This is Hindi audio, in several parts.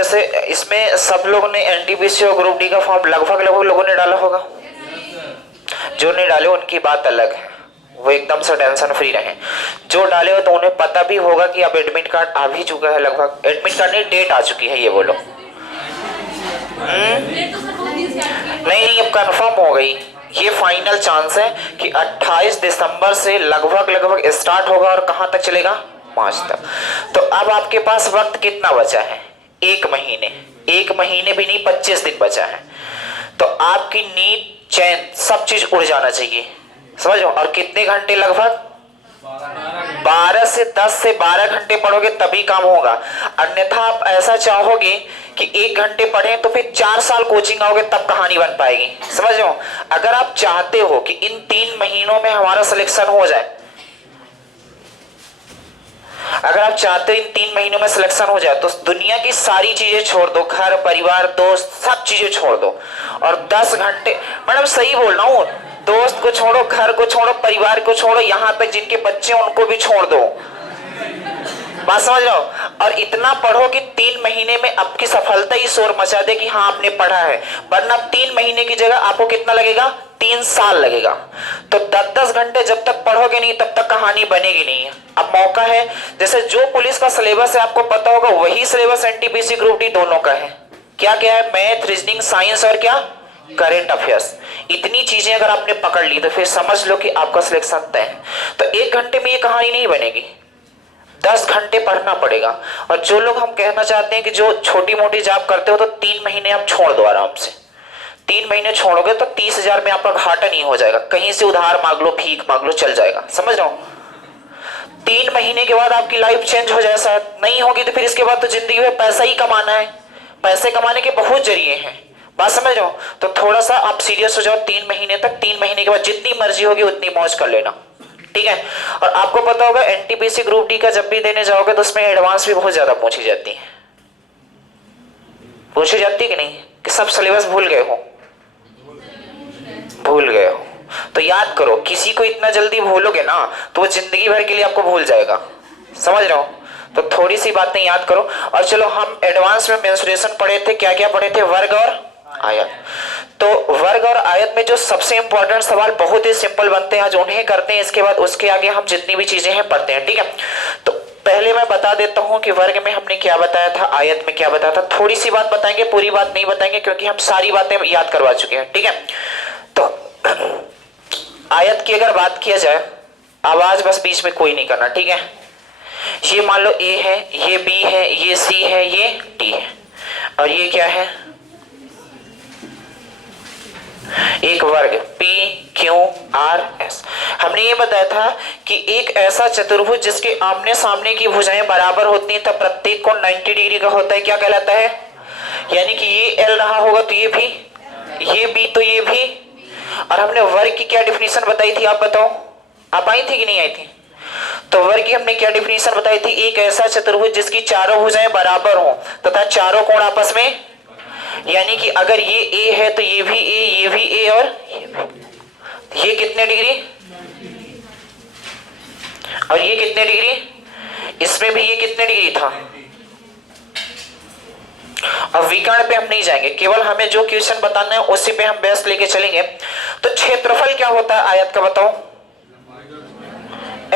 जैसे इसमें सब लोगों ने एनटीपीसी और ग्रुप डी का फॉर्म लगभग लोगों ने डाला होगा। जो नहीं डाले उनकी बात अलग है, वो एकदम से टेंशन फ्री रहे। जो डाले हो तो उन्हें पता भी होगा कि अब एडमिट कार्ड आ भी चुका है, लगभग एडमिट कार्ड नहीं डेट आ चुकी है, ये बोलो। नहीं, अब कंफर्म हो गई। ये फाइनल चांस है कि 28 दिसंबर से लगभग स्टार्ट होगा और कहां तक चलेगा, मार्च तक। तो अब आपके पास वक्त कितना बचा है, 1 महीने। 1 महीने भी नहीं, 25 दिन बचा है। तो आपकी नींद चैन सब चीज उड़ जाना चाहिए, समझ लो। और कितने घंटे, लगभग 12 से 10 से 12 घंटे पढ़ोगे तभी काम होगा। अन्यथा आप ऐसा चाहोगे कि 1 घंटे पढ़े तो फिर 4 साल कोचिंग आओगे तब कहानी बन पाएगी, समझ लो। अगर आप चाहते हो कि इन 3 महीनों में हमारा सिलेक्शन हो जाए, अगर आप चाहते हो इन 3 महीनों में सिलेक्शन हो जाए, तो दुनिया की सारी चीजें छोड़ दो, घर परिवार दोस्त सब चीजें छोड़ दो और 10 घंटे, मैडम सही बोल रहा हूं, दोस्त को छोड़ो, घर को छोड़ो, परिवार को छोड़ो, यहां तक जिनके बच्चे उनको भी छोड़ दो, बात समझ रहे हो। और इतना पढ़ो कि 3 महीने में आपकी सफलता ही शोर मचा दे कि हाँ आपने पढ़ा है। वरना 3 महीने की जगह आपको कितना लगेगा, 3 साल लगेगा। तो 10-10 घंटे जब तक पढ़ोगे नहीं तब तक कहानी बनेगी नहीं। अब मौका है, जैसे जो पुलिस का सिलेबस है आपको पता होगा, वही सिलेबस एनटीपीसी ग्रुप डी दोनों का है। क्या क्या है, मैथ, रीजनिंग, साइंस और क्या, करेंट अफेयर्स। इतनी चीजें अगर आपने पकड़ ली तो फिर समझ लो कि आपका सिलेक्शन तय है। तो 1 घंटे में ये कहानी नहीं बनेगी, 10 घंटे पढ़ना पड़ेगा। और जो लोग हम कहना चाहते हैं कि जो छोटी मोटी जॉब करते हो तो 3 महीने आप छोड़ दो आराम से। 3 महीने छोड़ोगे तो 30,000 में आपका घाटा नहीं हो जाएगा, कहीं से उधार मांग लो, भीख मांग लो, चल जाएगा, समझ रहा हूं। 3 महीने के बाद आपकी लाइफ चेंज हो जाए, शायद नहीं होगी तो फिर इसके बाद तो जिंदगी में पैसा ही कमाना है। पैसे कमाने के बहुत जरिए हैं, बात समझ रहे हो। तो थोड़ा सा आप सीरियस हो जाओ 3 महीने तक। 3 महीने के बाद जितनी मर्जी होगी उतनी मौज कर लेना, ठीक है। और आपको पता होगा एनटीपीसी ग्रुप डी का जब भी देने जाओगे तो उसमें एडवांस भी बहुत ज्यादा पूछी जाती है। पूछी जाती कि नहीं, कि सब सिलेबस भूल गए हो, भूल गए हो तो याद करो। किसी को इतना जल्दी भूलोगे ना तो वो जिंदगी भर के लिए आपको भूल जाएगा, समझ रहे हो। तो थोड़ी सी बातें याद करो। और चलो हम एडवांस में मेंसुरेशन पढ़े थे, क्या क्या पढ़े थे, वर्ग और आयत। तो वर्ग और आयत में जो सबसे इंपॉर्टेंट सवाल बहुत ही सिंपल बनते हैं, आज उन्हें करते हैं, इसके बाद उसके आगे हम जितनी भी चीजें हैं पढ़ते हैं, ठीक है। तो पहले मैं बता देता हूं कि वर्ग में हमने क्या बताया था, आयत में क्या बताया था। थोड़ी सी बात बताएंगे, पूरी बात नहीं बताएंगे क्योंकि हम सारी बातें याद करवा चुके हैं, ठीक है। तो आयत की अगर बात किया जाए, आवाज बस बीच में कोई नहीं करना, ठीक है। ये मान लो ए है, ये बी है, ये सी है, ये डी है, और ये क्या है, एक वर्ग P Q R S। हमने ये बताया था कि एक ऐसा चतुर्भुज जिसके आमने सामने की भुजाएं बराबर होती हैं तब प्रत्येक कोण 90 डिग्री का होता है, क्या कहलाता है। यानी कि ये L रहा होगा तो ये भी, ये B तो ये भी। और हमने वर्ग की क्या डिफिनीशन बताई थी, आप बताओ, आप आई थी कि नहीं आई थी। तो वर्ग की हमने क्या डिफिनीशन बताई थी, एक ऐसा चतुर्भुज जिसकी चारों भुजाएं बराबर हो तथा चारों कोण आपस में, यानी कि अगर ये ए है तो ये भी ए, ये भी ए और ये भी। ये कितने डिग्री और ये कितने डिग्री, इसमें भी ये कितने डिग्री था। अब विकर्ण पे हम नहीं जाएंगे, केवल हमें जो क्वेश्चन बताना है उसी पे हम बेस लेके चलेंगे। तो क्षेत्रफल क्या होता है आयत का, बताओ,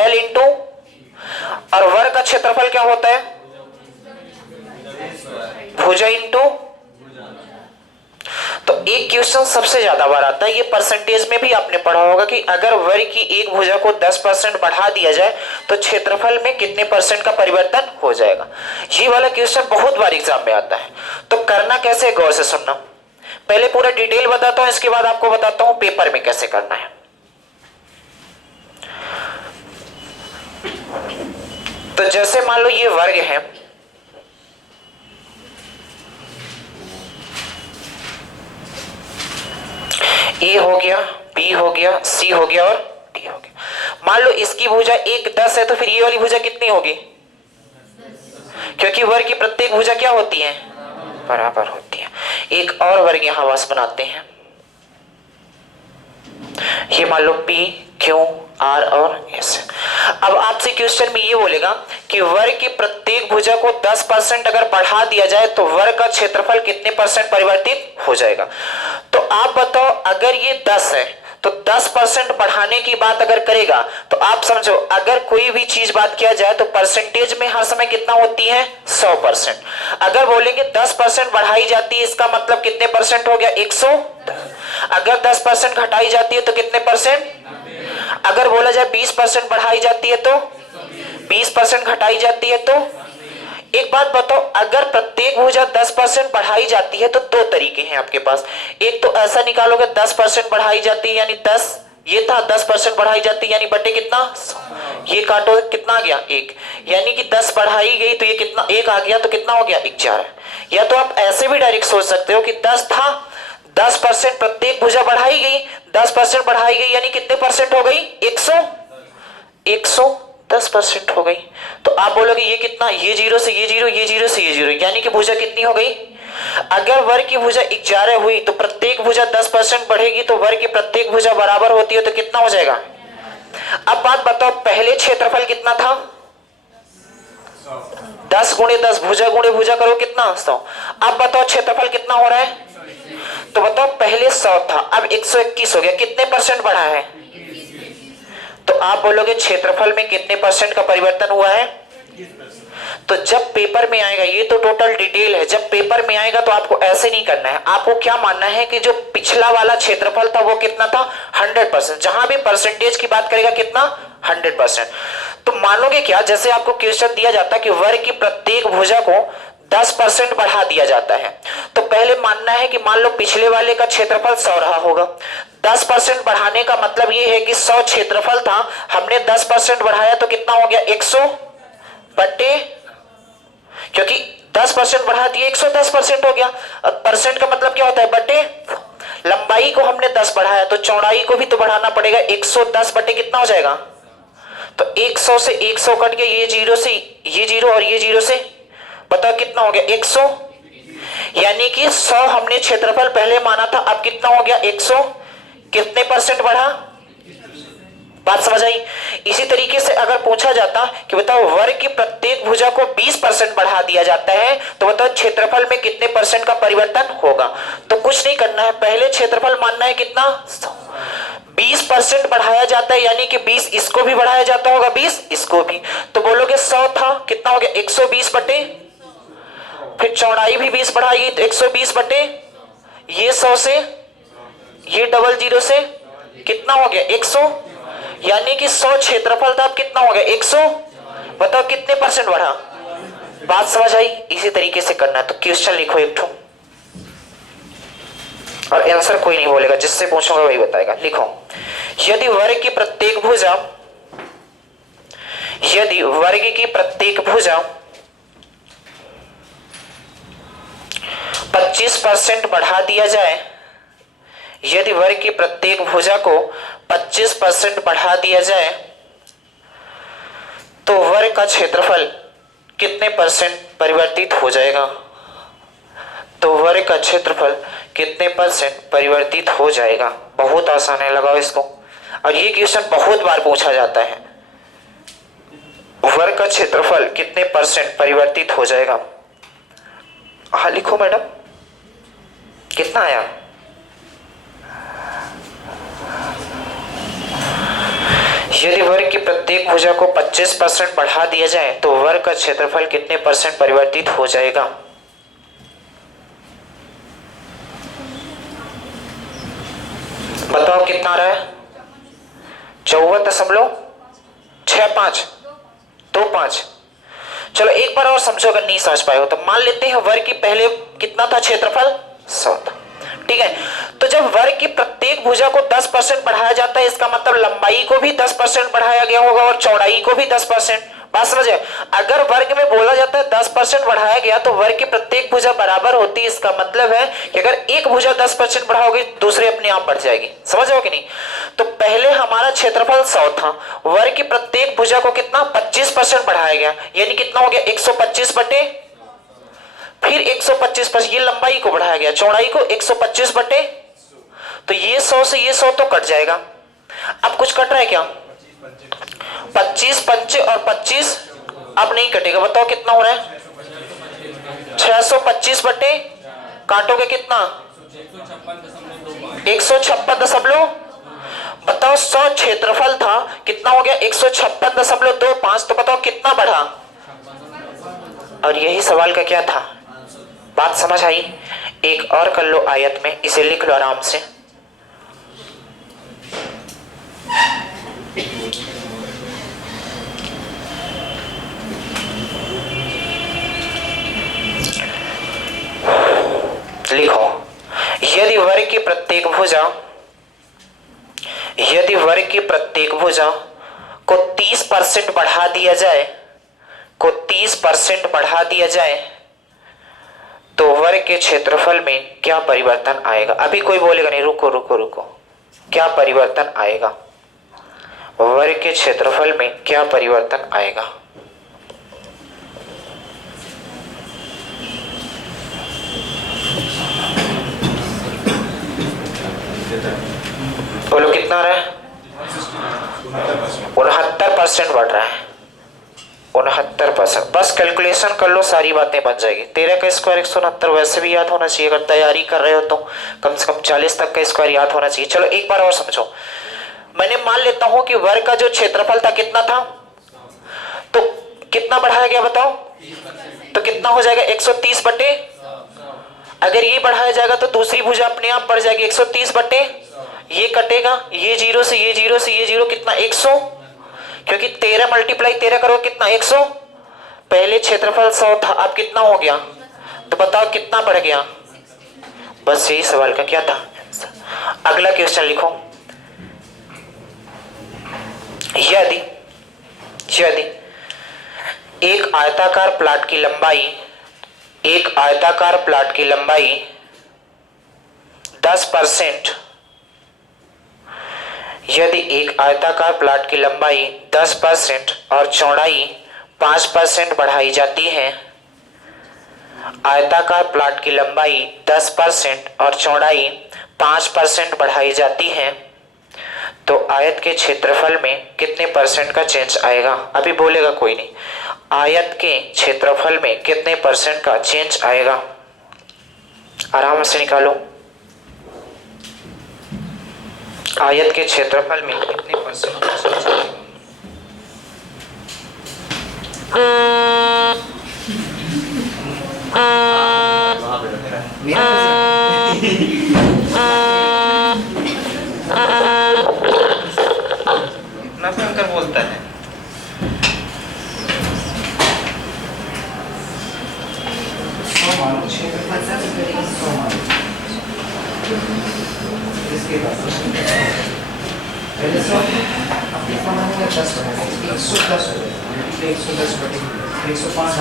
L इंटू, और वर्ग का क्षेत्रफल क्या होता है, भुजा इंटू। तो एक क्वेश्चन सबसे ज्यादा बार आता है, ये परसेंटेज में भी आपने पढ़ा होगा कि अगर वर्ग की एक भुजा को 10% बढ़ा दिया जाए तो क्षेत्रफल में कितने परसेंट का परिवर्तन हो जाएगा। ये वाला क्वेश्चन बहुत बार एग्जाम में आता है। तो करना कैसे, गौर से सुनना। पहले पूरा डिटेल बताता हूं, इसके बाद आपको बताता हूं पेपर में कैसे करना है। तो जैसे मान लो ये वर्ग है, ए हो गया, बी हो गया, सी हो गया और डी हो गया। मान लो इसकी भुजा 1 10 है तो फिर ये वाली भुजा कितनी होगी, क्योंकि वर्ग की प्रत्येक भुजा क्या होती है, बराबर होती है। एक और वर्ग यहां बस बनाते हैं, ये मान लो P, Q, R और S। अब आपसे क्वेश्चन में ये बोलेगा कि वर्ग की प्रत्येक भुजा को 10% अगर बढ़ा दिया जाए तो वर्ग का क्षेत्रफल कितने परसेंट परिवर्तित हो जाएगा। तो आप बताओ, अगर ये 10 है तो 10% बढ़ाने की बात अगर करेगा तो आप समझो, अगर कोई भी चीज बात किया जाए तो परसेंटेज में हर समय कितना होती है 100%। अगर बोलेंगे 10% बढ़ाई जाती है इसका मतलब कितने परसेंट हो गया 100। अगर 10% घटाई जाती है तो कितने परसेंट। अगर बोला जाए 20% बढ़ाई जाती है तो 20% घटाई जाती है तो। एक बात बताओ, अगर प्रत्येक भुजा 10% बढ़ाई जाती है तो दो तरीके हैं आपके पास। एक तो ऐसा निकालोगे 10% बढ़ाई जाती है यानी 10, ये था 10% बढ़ाई जाती है यानी बटे कितना, ये काटो कितना आ गया 1, यानी कि 10 बढ़ाई गई तो ये कितना 1 आ गया तो कितना हो गया 11। या तो आप ऐसे भी डायरेक्ट सोच सकते हो कि 10 था, 10% प्रत्येक भुजा बढ़ाई गई, 10% बढ़ाई गई यानी कितने परसेंट हो गई 100, 110% हो गई। तो आप बोलोगे ये कितना, ये जीरो से ये जीरो, ये जीरो से ये जीरो, यानी कि भुजा कितनी हो गई। अगर वर्ग की भुजा 11 हुई तो प्रत्येक भुजा 10% बढ़ेगी तो वर्ग की प्रत्येक भुजा बराबर होती है तो कितना हो जाएगा। अब बात बताओ, पहले क्षेत्रफल कितना था 10 गुणे 10, भुजा गुणे भुजा करो कितना 100। अब बताओ क्षेत्रफल कितना हो रहा है, तो बताओ पहले 100 था अब 121 हो गया, कितने परसेंट बढ़ा है। तो आप बोलोगे क्षेत्रफल में कितने परसेंट का परिवर्तन हुआ है। तो जब पेपर में आएगा, ये तो टोटल डिटेल है, जब पेपर में आएगा तो आपको ऐसे नहीं करना है, आपको क्या मानना है कि जो पिछला वाला क्षेत्रफल था वो कितना था 100%। जहां भी परसेंटेज की बात करेगा कितना 100%। तो मानोगे क्या, जैसे आपको क्वेश्चन दिया जाता है कि वर्ग की प्रत्येक भुजा को 10% बढ़ा दिया जाता है, तो पहले मानना है कि मान लो पिछले वाले का क्षेत्रफल 100 रहा होगा, 10% बढ़ाने का मतलब ये है कि 100 क्षेत्रफल था, हमने 10% बढ़ाया तो कितना हो गया 100 बटे, क्योंकि 10% बढ़ा दिए 110% हो गया। परसेंट का मतलब क्या होता है बटे, लंबाई को हमने 10 बढ़ाया तो चौड़ाई को भी तो बढ़ाना पड़ेगा, 110 बटे कितना हो जाएगा। तो 100 से 100 कट गया, ये जीरो से ये जीरो और ये जीरो से बताओ कितना हो गया 100, यानी कि 100 हमने क्षेत्रफल पहले माना था, अब कितना हो गया 100, कितने परसेंट बढ़ा, बात समझ आई। इसी तरीके से अगर पूछा जाता कि बताओ वर्ग की प्रत्येक भुजा को 20% बढ़ा दिया जाता है तो बताओ क्षेत्रफल में कितने परसेंट का परिवर्तन होगा। तो कुछ नहीं करना है, पहले क्षेत्रफल मानना है कितना 20% बढ़ाया जाता है, यानी कि 20 इसको भी बढ़ाया जाता होगा 20 इसको भी, तो बोलोगे 100 था कितना हो गया 120 बटे, फिर चौड़ाई भी 20 बढ़ाई तो 120 बटे, ये 100 से ये डबल जीरो से कितना हो गया 100, यानी कि 100 क्षेत्रफल था अब कितना हो गया 100। बताओ कितने परसेंट बढ़ा, बात समझ आई। इसी तरीके से करना है। तो क्वेश्चन लिखो एक ठो और आंसर कोई नहीं बोलेगा, जिससे पूछूंगा वही बताएगा। लिखो, यदि वर्ग की प्रत्येक भुजा 25% बढ़ा दिया जाए, यदि वर्ग की प्रत्येक भुजा को 25% बढ़ा दिया जाए तो वर्ग का क्षेत्रफल कितने परसेंट परिवर्तित हो जाएगा। तो वर्ग का क्षेत्रफल कितने परसेंट परिवर्तित हो जाएगा। बहुत आसान है, लगाओ इसको। और ये क्वेश्चन बहुत बार पूछा जाता है, वर्ग का क्षेत्रफल कितने परसेंट परिवर्तित हो जाएगा। हाँ लिखो मैडम, कितना आया। यदि वर्ग की प्रत्येक भुजा को 25% बढ़ा दिया जाए तो वर्ग का क्षेत्रफल कितने परसेंट परिवर्तित हो जाएगा। बताओ कितना आ रहा है 54.6525। चलो एक बार और समझो, अगर नहीं समझ पाए हो तो मान लेते हैं वर्ग की पहले कितना था क्षेत्रफल 100 था, ठीक है। तो जब वर्ग की प्रत्येक भुजा को 10% बढ़ाया जाता है, इसका मतलब लंबाई को भी 10% बढ़ाया गया होगा और चौड़ाई को भी 10%। बात समझे। अगर वर्ग में बोला जाता है 10% बढ़ाया गया तो वर्ग की प्रत्येक भुजा बराबर होती है, इसका मतलब है कि अगर एक भुजा 10% बढ़ाओगे दूसरे अपने आप बढ़ जाएगी। समझ रहे हो कि नहीं। तो पहले हमारा क्षेत्रफल 100 था, वर्ग की प्रत्येक भुजा को कितना 25% बढ़ाया गया, यानी कितना हो गया 125 बटे, फिर 125 पर ये लंबाई को बढ़ाया गया, चौड़ाई को 125 बटे, तो ये 100 से ये 100 तो कट जाएगा, अब कुछ कट रहा है क्या? 25 पंचे और 25 अब नहीं कटेगा। बताओ कितना हो रहा है? 625 बटे काटोगे कितना? 156 बताओ 100 क्षेत्रफल था, कितना हो गया? 156.25। तो बताओ कितना बढ़ा? और यही सवाल का क्या था? बात समझ आई? एक और कर लो आयत में, इसे लिख लो आराम से। लिखो, यदि वर्ग की प्रत्येक भुजा को 30% बढ़ा दिया जाए तो वर्ग के क्षेत्रफल में क्या परिवर्तन आएगा? अभी कोई बोलेगा नहीं, रुको रुको रुको। क्या परिवर्तन आएगा? वर्ग के क्षेत्रफल में क्या परिवर्तन आएगा? बोलो कितना रहा है? 69% बढ़ रहा है। 69%। बस कैलकुलेशन कर लो, सारी बातें बन जाएगी। 13 का स्क्वायर 169 वैसे भी याद होना चाहिए, अगर तैयारी कर रहे हो तो कम से कम 40 तक का स्क्वायर याद होना चाहिए। चलो एक बार और समझो। मैंने मान लेता हूं कि वर्ग का जो क्षेत्रफल था कितना था, तो कितना बढ़ाया गया बताओ? तो कितना हो जाएगा? 130 बटे, अगर ये बढ़ाया जाएगा तो दूसरी भुजा अपने आप बढ़ जाएगी 130 बटे, ये कटेगा, ये जीरो से ये जीरो से ये जीरो, कितना? 100, क्योंकि 13 मल्टीप्लाई 13 करो कितना? 100। पहले क्षेत्रफल 100 था, अब कितना हो गया? तो बताओ कितना बढ़ गया? बस यही सवाल का क्या था। अगला क्वेश्चन लिखो। यदि एक आयताकार प्लॉट की लंबाई 10%, यदि एक आयताकार प्लॉट की लंबाई 10% और चौड़ाई 5% बढ़ाई जाती है, आयताकार प्लॉट की लंबाई 10% और चौड़ाई 5% बढ़ाई जाती है, तो आयत के क्षेत्रफल में कितने परसेंट का चेंज आएगा? अभी बोलेगा कोई नहीं। आयत के क्षेत्रफल में कितने परसेंट का चेंज आएगा? आराम से निकालो। आयत के क्षेत्रफल में कितने परसेंट का चेंज आएगा? इतना भयंकर बोलता है। इसके बाद पहले 100 अपने फॉर्मूले में 10 बनाएंगे, 110 हो जाएगा, 110 बटे 105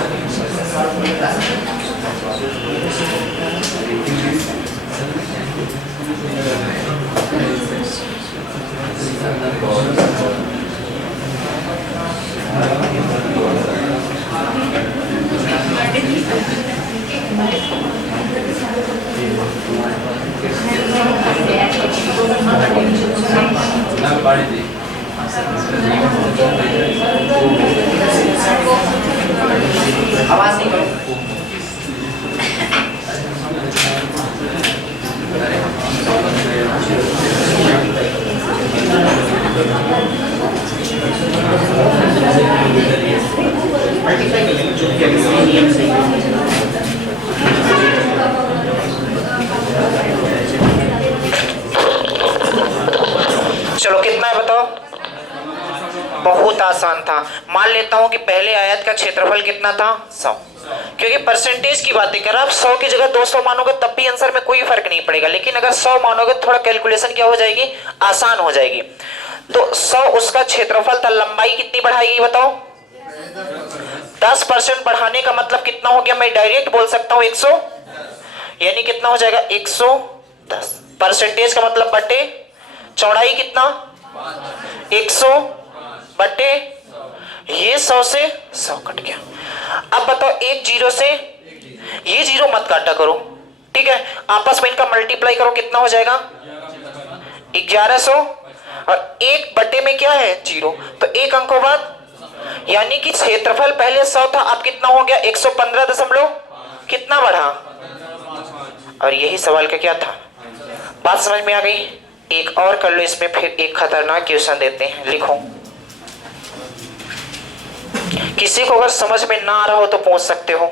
आवाज नहीं करो। चलो कितना है बताओ? बहुत आसान था। मान लेता हूं कि पहले आयत का क्षेत्रफल कितना था? 100। क्योंकि परसेंटेज की बातें कर, आप 100 की जगह 200 मानोगे तब भी आंसर में कोई फर्क नहीं पड़ेगा, लेकिन अगर 100 मानोगे थोड़ा कैलकुलेशन क्या हो जाएगी? आसान हो जाएगी। तो 100 उसका क्षेत्रफल था, लंबाई कितनी बढ़ाएगी बताओ? 10% बढ़ाने का मतलब कितना हो गया? मैं डायरेक्ट बोल सकता हूं 100, यानी कितना हो जाएगा? 110। परसेंटेज का मतलब बटे, चौड़ाई कितना? 100 बटे, ये 100 से 100 कट गया। अब बताओ एक जीरो से ये जीरो मत काटा करो, ठीक है? आपस में इनका मल्टीप्लाई करो, कितना हो जाएगा? 1100। और 1 बटे में क्या है 0, तो 1 अंकों बाद, यानी कि क्षेत्रफल पहले 100 था, अब कितना हो गया 115 दशमलव कितना बढ़ा, और यही सवाल का क्या था, बात समझ में आ गई। एक और कर लो इसमें, फिर एक खतरनाक क्वेश्चन देते हैं, लिखो। किसी को अगर समझ में ना आ रहा हो तो पूछ सकते हो,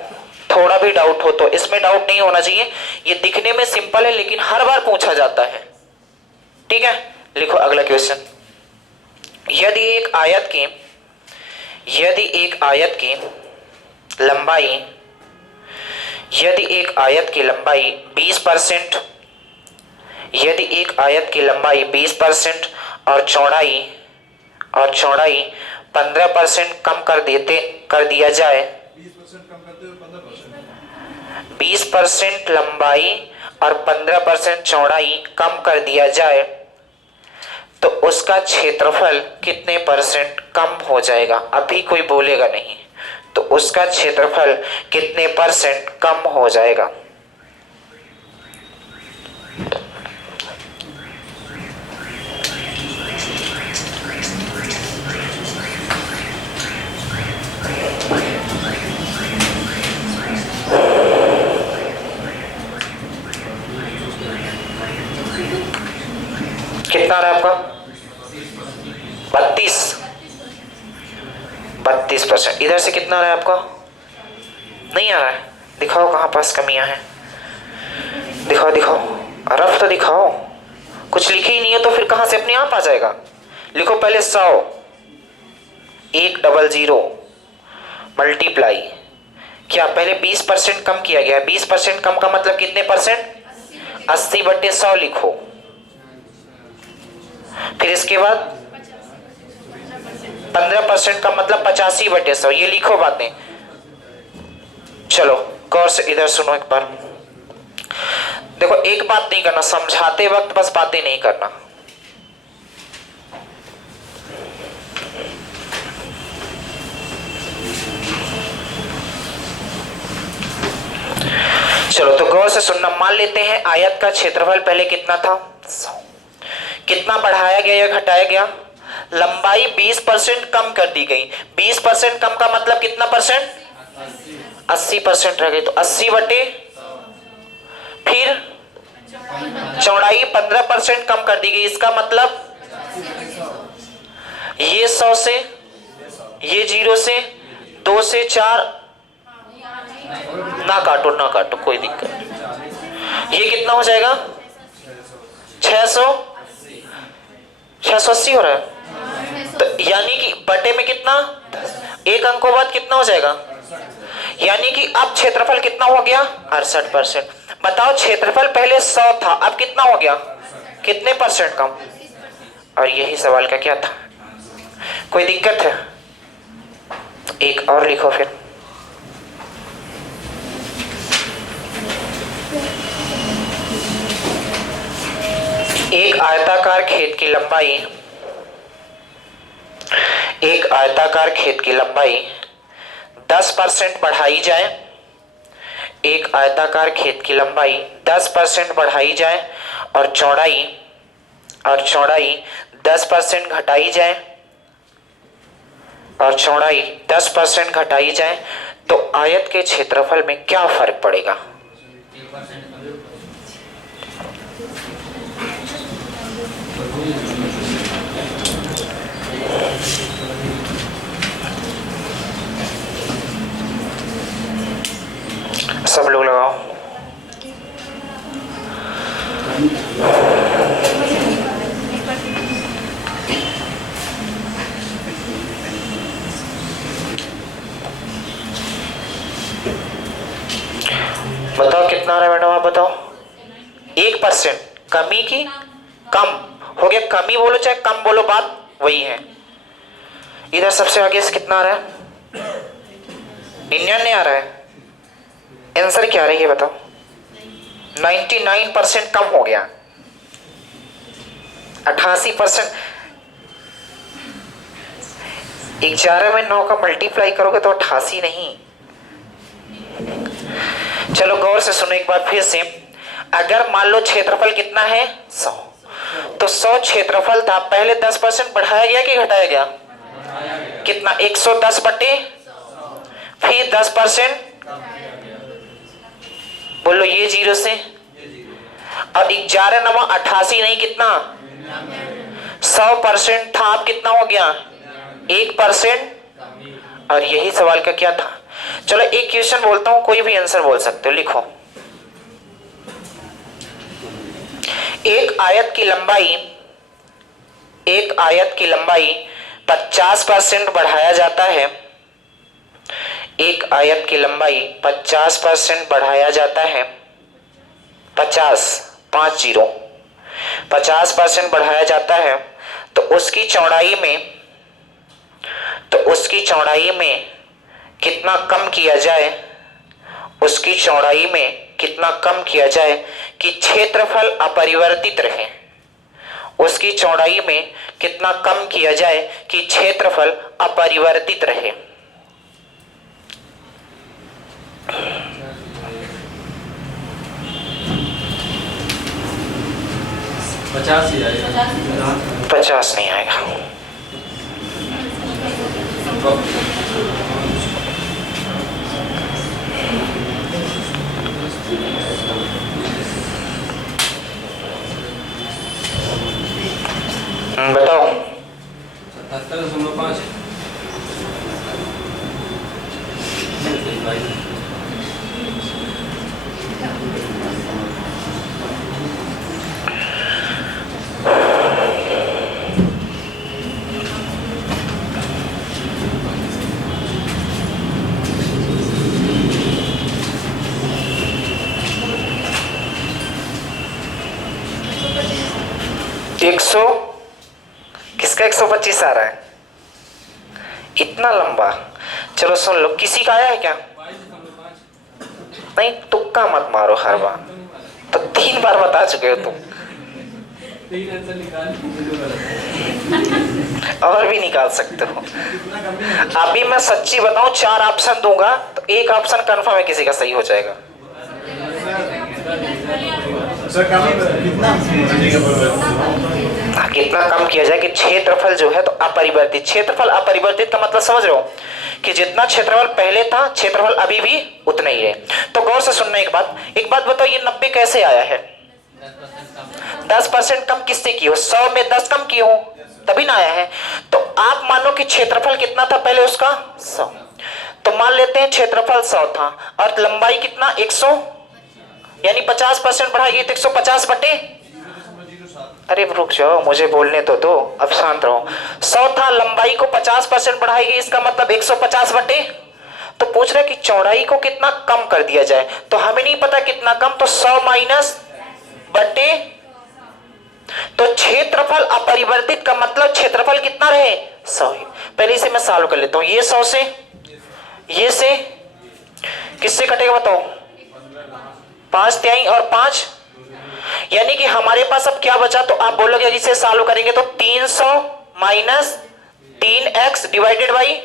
थोड़ा भी डाउट हो तो, इसमें डाउट नहीं होना चाहिए, ये दिखने में सिंपल है लेकिन हर बार पूछा जाता है, ठीक है। लिखो अगला क्वेश्चन। यदि एक आयत की लंबाई 20%, यदि एक आयत की लंबाई 20% और चौड़ाई 15% कम कर दिया जाए, 20% लंबाई और 15% चौड़ाई कम कर दिया जाए तो उसका क्षेत्रफल कितने परसेंट कम हो जाएगा। अभी कोई बोलेगा नहीं, तो उसका क्षेत्रफल कितने परसेंट कम हो जाएगा। कितना आ रहा है आपका 32%। इधर से कितना आ रहा है आपका, नहीं आ रहा है, दिखाओ कहाँ पास कमियां हैं, दिखाओ रफ तो दिखाओ, कुछ लिखे ही नहीं है तो फिर कहाँ से अपने आप आ जाएगा। लिखो पहले 100, 100 मल्टीप्लाई, क्या पहले 20% कम किया गया, 20% कम का मतलब कितने परसेंट, 80/100 लिखो। फिर इसके बाद 15% का मतलब 85/100, ये लिखो बातें। चलो गौर से इधर सुनो एक बार, देखो एक बात नहीं करना, समझाते वक्त बस बातें नहीं करना। चलो तो गौर से सुनना, मान लेते हैं आयत का क्षेत्रफल पहले कितना था 100, कितना बढ़ाया गया या घटाया गया, लंबाई 20% कम कर दी गई, 20% कम का मतलब कितना परसेंट, 80% रह गई, तो 80/, फिर चौड़ाई 15% कम कर दी गई, इसका मतलब ये 100 से, ये 0 से, 2 से 4 ना काटो कोई दिक्कत नहीं, ये कितना हो जाएगा 680 हो रहा है, तो यानी कि बटे में कितना 1 अंकों बाद कितना हो जाएगा, यानी कि अब क्षेत्रफल कितना हो गया 68%। बताओ क्षेत्रफल पहले 100 था, अब कितना हो गया, कितने परसेंट कम, और यही सवाल का क्या था, कोई दिक्कत है। एक और लिखो फिर, एक आयताकार खेत की लंबाई 10% बढ़ाई जाए, एक आयताकार खेत की लंबाई 10% बढ़ाई जाए और चौड़ाई 10% घटाई जाए, और चौड़ाई 10% घटाई जाए तो आयत के क्षेत्रफल में क्या फर्क पड़ेगा। सब लोग लगाओ। बताओ कितना आ रहा है मैडम, आप बताओ। 1% कमी की, कम हो गया, कमी बोलो चाहे कम बोलो बात वही है। इधर सबसे आगे से कितना आ रहा है 99 आ रहा है, आंसर क्या आ रही है बताओ, 99% कम हो गया, 88%। 11 में 9 का मल्टीप्लाई करोगे तो 88 नहीं। चलो गौर से सुनो एक बार फिर से, अगर मान लो क्षेत्रफल कितना है 100 तो 100 क्षेत्रफल था, पहले 10% बढ़ाया गया कि घटाया गया? कितना? 110 बटे फिर 10%, बोलो ये 0 से, और 11 9 88 नहीं, कितना? 100% था, अब कितना हो गया? 1%। और यही सवाल का क्या था? चलो एक क्वेश्चन बोलता हूं, कोई भी आंसर बोल सकते हो, लिखो। एक आयत की लंबाई 50% बढ़ाया जाता है। एक आयत की लंबाई 50% बढ़ाया जाता है। 50% बढ़ाया जाता है, तो उसकी चौड़ाई में कितना कम किया जाए? उसकी चौड़ाई में कितना कम किया जाए कि क्षेत्रफल अपरिवर्तित रहे? उसकी चौड़ाई में कितना कम किया जाए कि क्षेत्रफल अपरिवर्तित रहे? पचास ही आएगा। 50 नहीं आएगा। बताओ। 77.5। 100 किसका 125 आ रहा है? इतना लंबा। चलो सुन लो, किसी का आया है क्या? नहीं, तुक्का मत मारो हर बार, तो 3 बार बता चुके हो तुम, और भी निकाल सकते हो। अभी मैं सच्ची बताऊं, 4 ऑप्शन दूंगा तो एक ऑप्शन कंफर्म है किसी का सही हो जाएगा। कितना कम किया जाए कि क्षेत्रफल जो है तो अपरिवर्तित। क्षेत्रफल अपरिवर्तित का मतलब समझ रहे हो कि जितना क्षेत्रफल पहले था, क्षेत्रफल अभी भी उतना ही है। तो गौर से सुनना एक बात बताओ, ये 90 कैसे आया है? 10% कम किससे की हो? 100 में 10 कम की हो, तभी ना आया है। तो आप मानो कि क्षेत्रफल कितना था पहले उसका? 100। तो मान लेते हैं क्षेत्रफल 100 था और लंबाई कितना? 100, यानी 50% बढ़ाएगी तो 150 बटे, अरे रुक जाओ, मुझे बोलने तो दो, अब शांत रहो। 100 था, लंबाई को 50% बढ़ाएगी, इसका मतलब 150 बटे। तो पूछ रहा है कि चौड़ाई को कितना कम कर दिया जाए, तो हमें नहीं पता कितना कम, तो 100 माइनस बटे। तो क्षेत्रफल अपरिवर्तित का मतलब क्षेत्रफल कितना रहे? 100 ही। पहले से मैं सॉल्व कर लेता हूं। ये 100 से, ये से किससे कटेगा बताओ? 5 तिहाई और 5, यानी कि हमारे पास अब क्या बचा? तो आप बोलोगे इसे सॉल्व करेंगे तो 300 माइनस 3x डिवाइडेड बाई।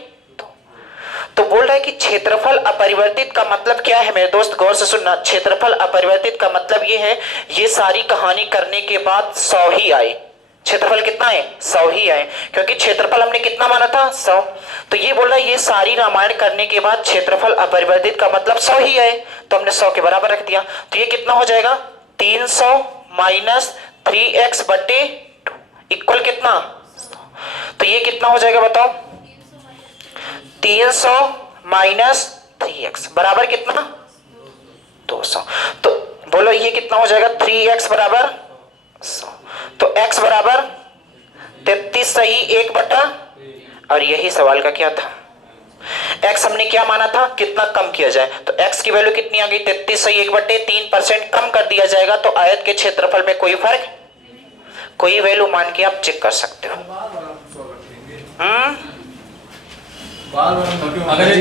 तो बोल रहा है कि क्षेत्रफल अपरिवर्तित का मतलब क्या है मेरे दोस्त? गौर से सुनना, क्षेत्रफल अपरिवर्तित का मतलब ये है, ये सारी कहानी करने के बाद 100 ही आए। क्षेत्रफल कितना है? 100 ही आए, क्योंकि क्षेत्रफल हमने कितना माना था? 100। तो ये बोल रहा है ये सारी रामायण करने के बाद क्षेत्रफल अपरिवर्तित का मतलब 100 ही आए, तो हमने 100 के बराबर रख दिया। तो ये कितना हो जाएगा? 300 माइनस 3x बटे 2 इक्वल कितना? तो ये कितना हो जाएगा बताओ? 300 माइनस 3x बराबर कितना? 200। तो बोलो ये कितना हो जाएगा? 3x बराबर 100। तो x बराबर 33 सही 1 बटा, और यही सवाल का क्या था? x हमने क्या माना था? कितना कम किया जाए, तो x की वैल्यू कितनी आ गई? 33 सही 1 बटे 3% कम कर दिया जाएगा, तो आयत के क्षेत्रफल में कोई फर्क, कोई वैल्यू मान के आप चेक कर सकते हो। अगर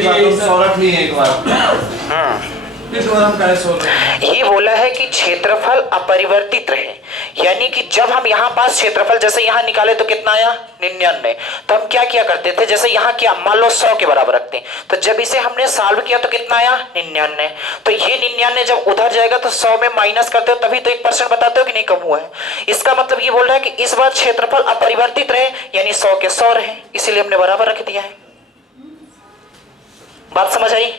ये बोला है कि क्षेत्रफल अपरिवर्तित रहे, यानी कि जब हम यहाँ पास क्षेत्रफल जैसे यहाँ निकाले तो कितना आया? 99। तो हम क्या किया करते थे, जैसे यहाँ क्या मान लो 100 के बराबर रखते हैं, तो जब इसे हमने सॉल्व किया तो कितना आया 99। तो ये 99 जब उधर जाएगा तो 100 में माइनस करते हो तभी तो 1% बताते हो कि नहीं कम हुआ है। इसका मतलब ये बोल रहा है कि इस बार क्षेत्रफल अपरिवर्तित रहे, यानी 100 के 100 रहे, इसीलिए हमने बराबर रख दिया है। बात समझ आई?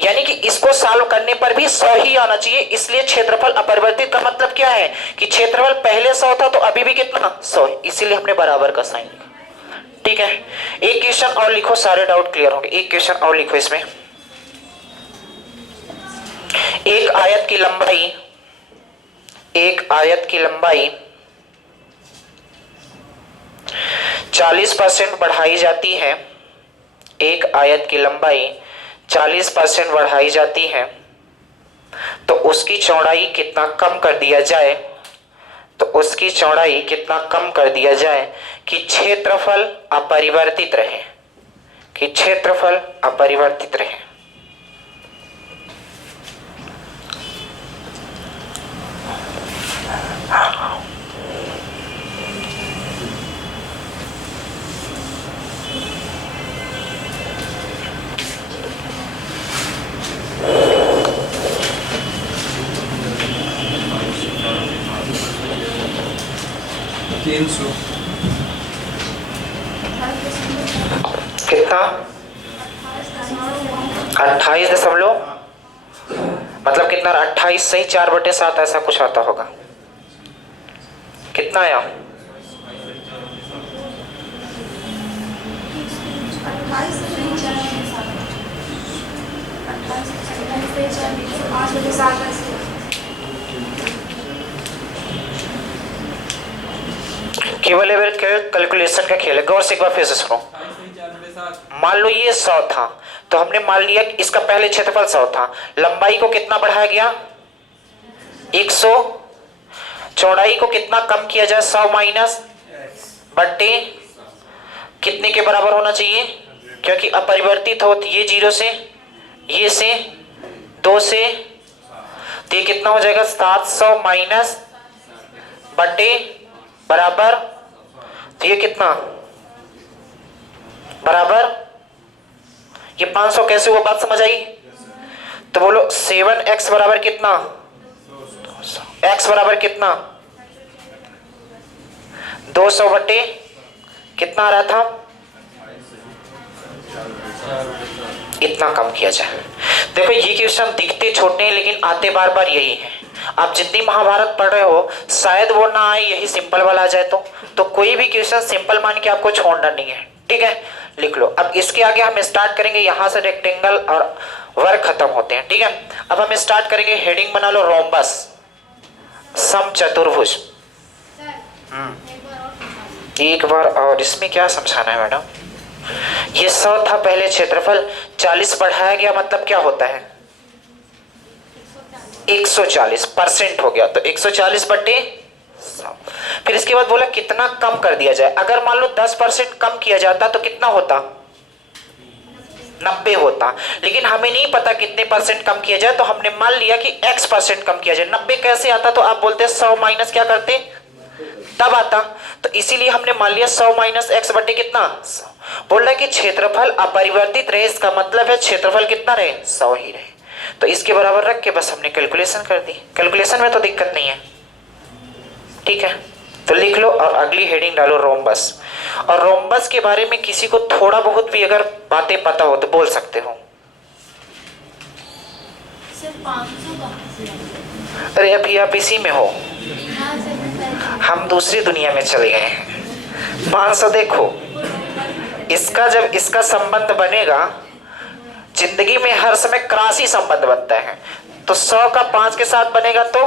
यानी कि इसको सॉल्व करने पर भी 100 ही आना चाहिए, इसलिए क्षेत्रफल अपरिवर्तित का मतलब क्या है कि क्षेत्रफल पहले 100 था तो अभी भी कितना 100 है, इसीलिए हमने बराबर का साइन लिखा। ठीक है, एक क्वेश्चन और लिखो, सारे डाउट क्लियर होंगे। एक क्वेश्चन और लिखो इसमें। एक आयत की लंबाई 40% बढ़ाई जाती है। एक आयत की लंबाई 40% बढ़ाई जाती है तो उसकी चौड़ाई कितना कम कर दिया जाए, तो उसकी चौड़ाई कितना कम कर दिया जाए कि क्षेत्रफल अपरिवर्तित रहे, कि क्षेत्रफल अपरिवर्तित रहे। कितना 28 मतलब कितना 28 सही 4/7 ऐसा कुछ आता होगा। कितना आया? 28 केवल कैलकुलेशन का खेल है, गौर से एक बार फिर से सुनो। मान लो ये 100 था तो हमने मान लिया कि इसका पहले क्षेत्रफल 100 था, लंबाई को कितना बढ़ाया गया 100, चौड़ाई को कितना कम किया जाए 100 माइनस बट्टे कितने के बराबर होना चाहिए, क्योंकि अपरिवर्तित हो तो ये 0 से, ये से 2 से, तो ये कितना हो जाएगा 700 माइनस बट्टे बराबर, तो ये कितना बराबर, ये 500 कैसे हुआ, बात समझ आई? तो बोलो 7x बराबर कितना, x बराबर कितना 200 बटे कितना आ रहा था, इतना कम किया जाए। देखो ये क्वेश्चन दिखते छोटे हैं लेकिन आते बार बार यही है। आप जितनी महाभारत पढ़ रहे हो शायद वो ना आए, यही सिंपल वाला आ जाए तो कोई भी क्वेश्चन सिंपल मान के आपको छोड़ना नहीं है। ठीक है, लिख लो। अब इसके आगे हम स्टार्ट करेंगे, यहां से रेक्टेंगल और वर्ग खत्म होते हैं। ठीक है, अब हम स्टार्ट करेंगे, हेडिंग बना लो रोम्बस, समचतुर्भुज। एक बार और इसमें क्या समझाना है मैडम? ये 100 था पहले क्षेत्रफल, 40 बढ़ाया गया मतलब क्या होता है 140% हो गया, तो 140 बटे 100। फिर इसके बाद बोला कितना कम कर दिया जाए। अगर मान लो 10% कम किया जाता तो कितना होता 90 होता, लेकिन हमें नहीं पता कितने परसेंट कम किया जाए तो हमने मान लिया कि x% कम किया जाए। 90 कैसे आता, तो आप बोलते 100 माइनस क्या करते तब आता, तो इसीलिए हमने मान लिया 100 माइनस x बटे कितना 100। बोल रहा है कि क्षेत्रफल अपरिवर्तित रहे, इसका मतलब है क्षेत्रफल कितना रहे 100 ही रहे, तो इसके बराबर रख के बस हमने कैलकुलेशन कर दी। कैलकुलेशन में तो दिक्कत नहीं है। ठीक है, तो लिख लो और अगली हेडिंग डालो रोम्बस। और रोम्बस के बारे में किसी को थोड़ा बहुत भी अगर बातें पता हो तो बोल सकते हो। अरे अभी आप इसी में हो, हम दूसरी दुनिया में चले गए हैं। 500 देखो, इसका जब इसका संबंध बनेगा, जिंदगी में हर समय क्रॉस संबंध बनता है, तो 100 का 5 के साथ बनेगा तो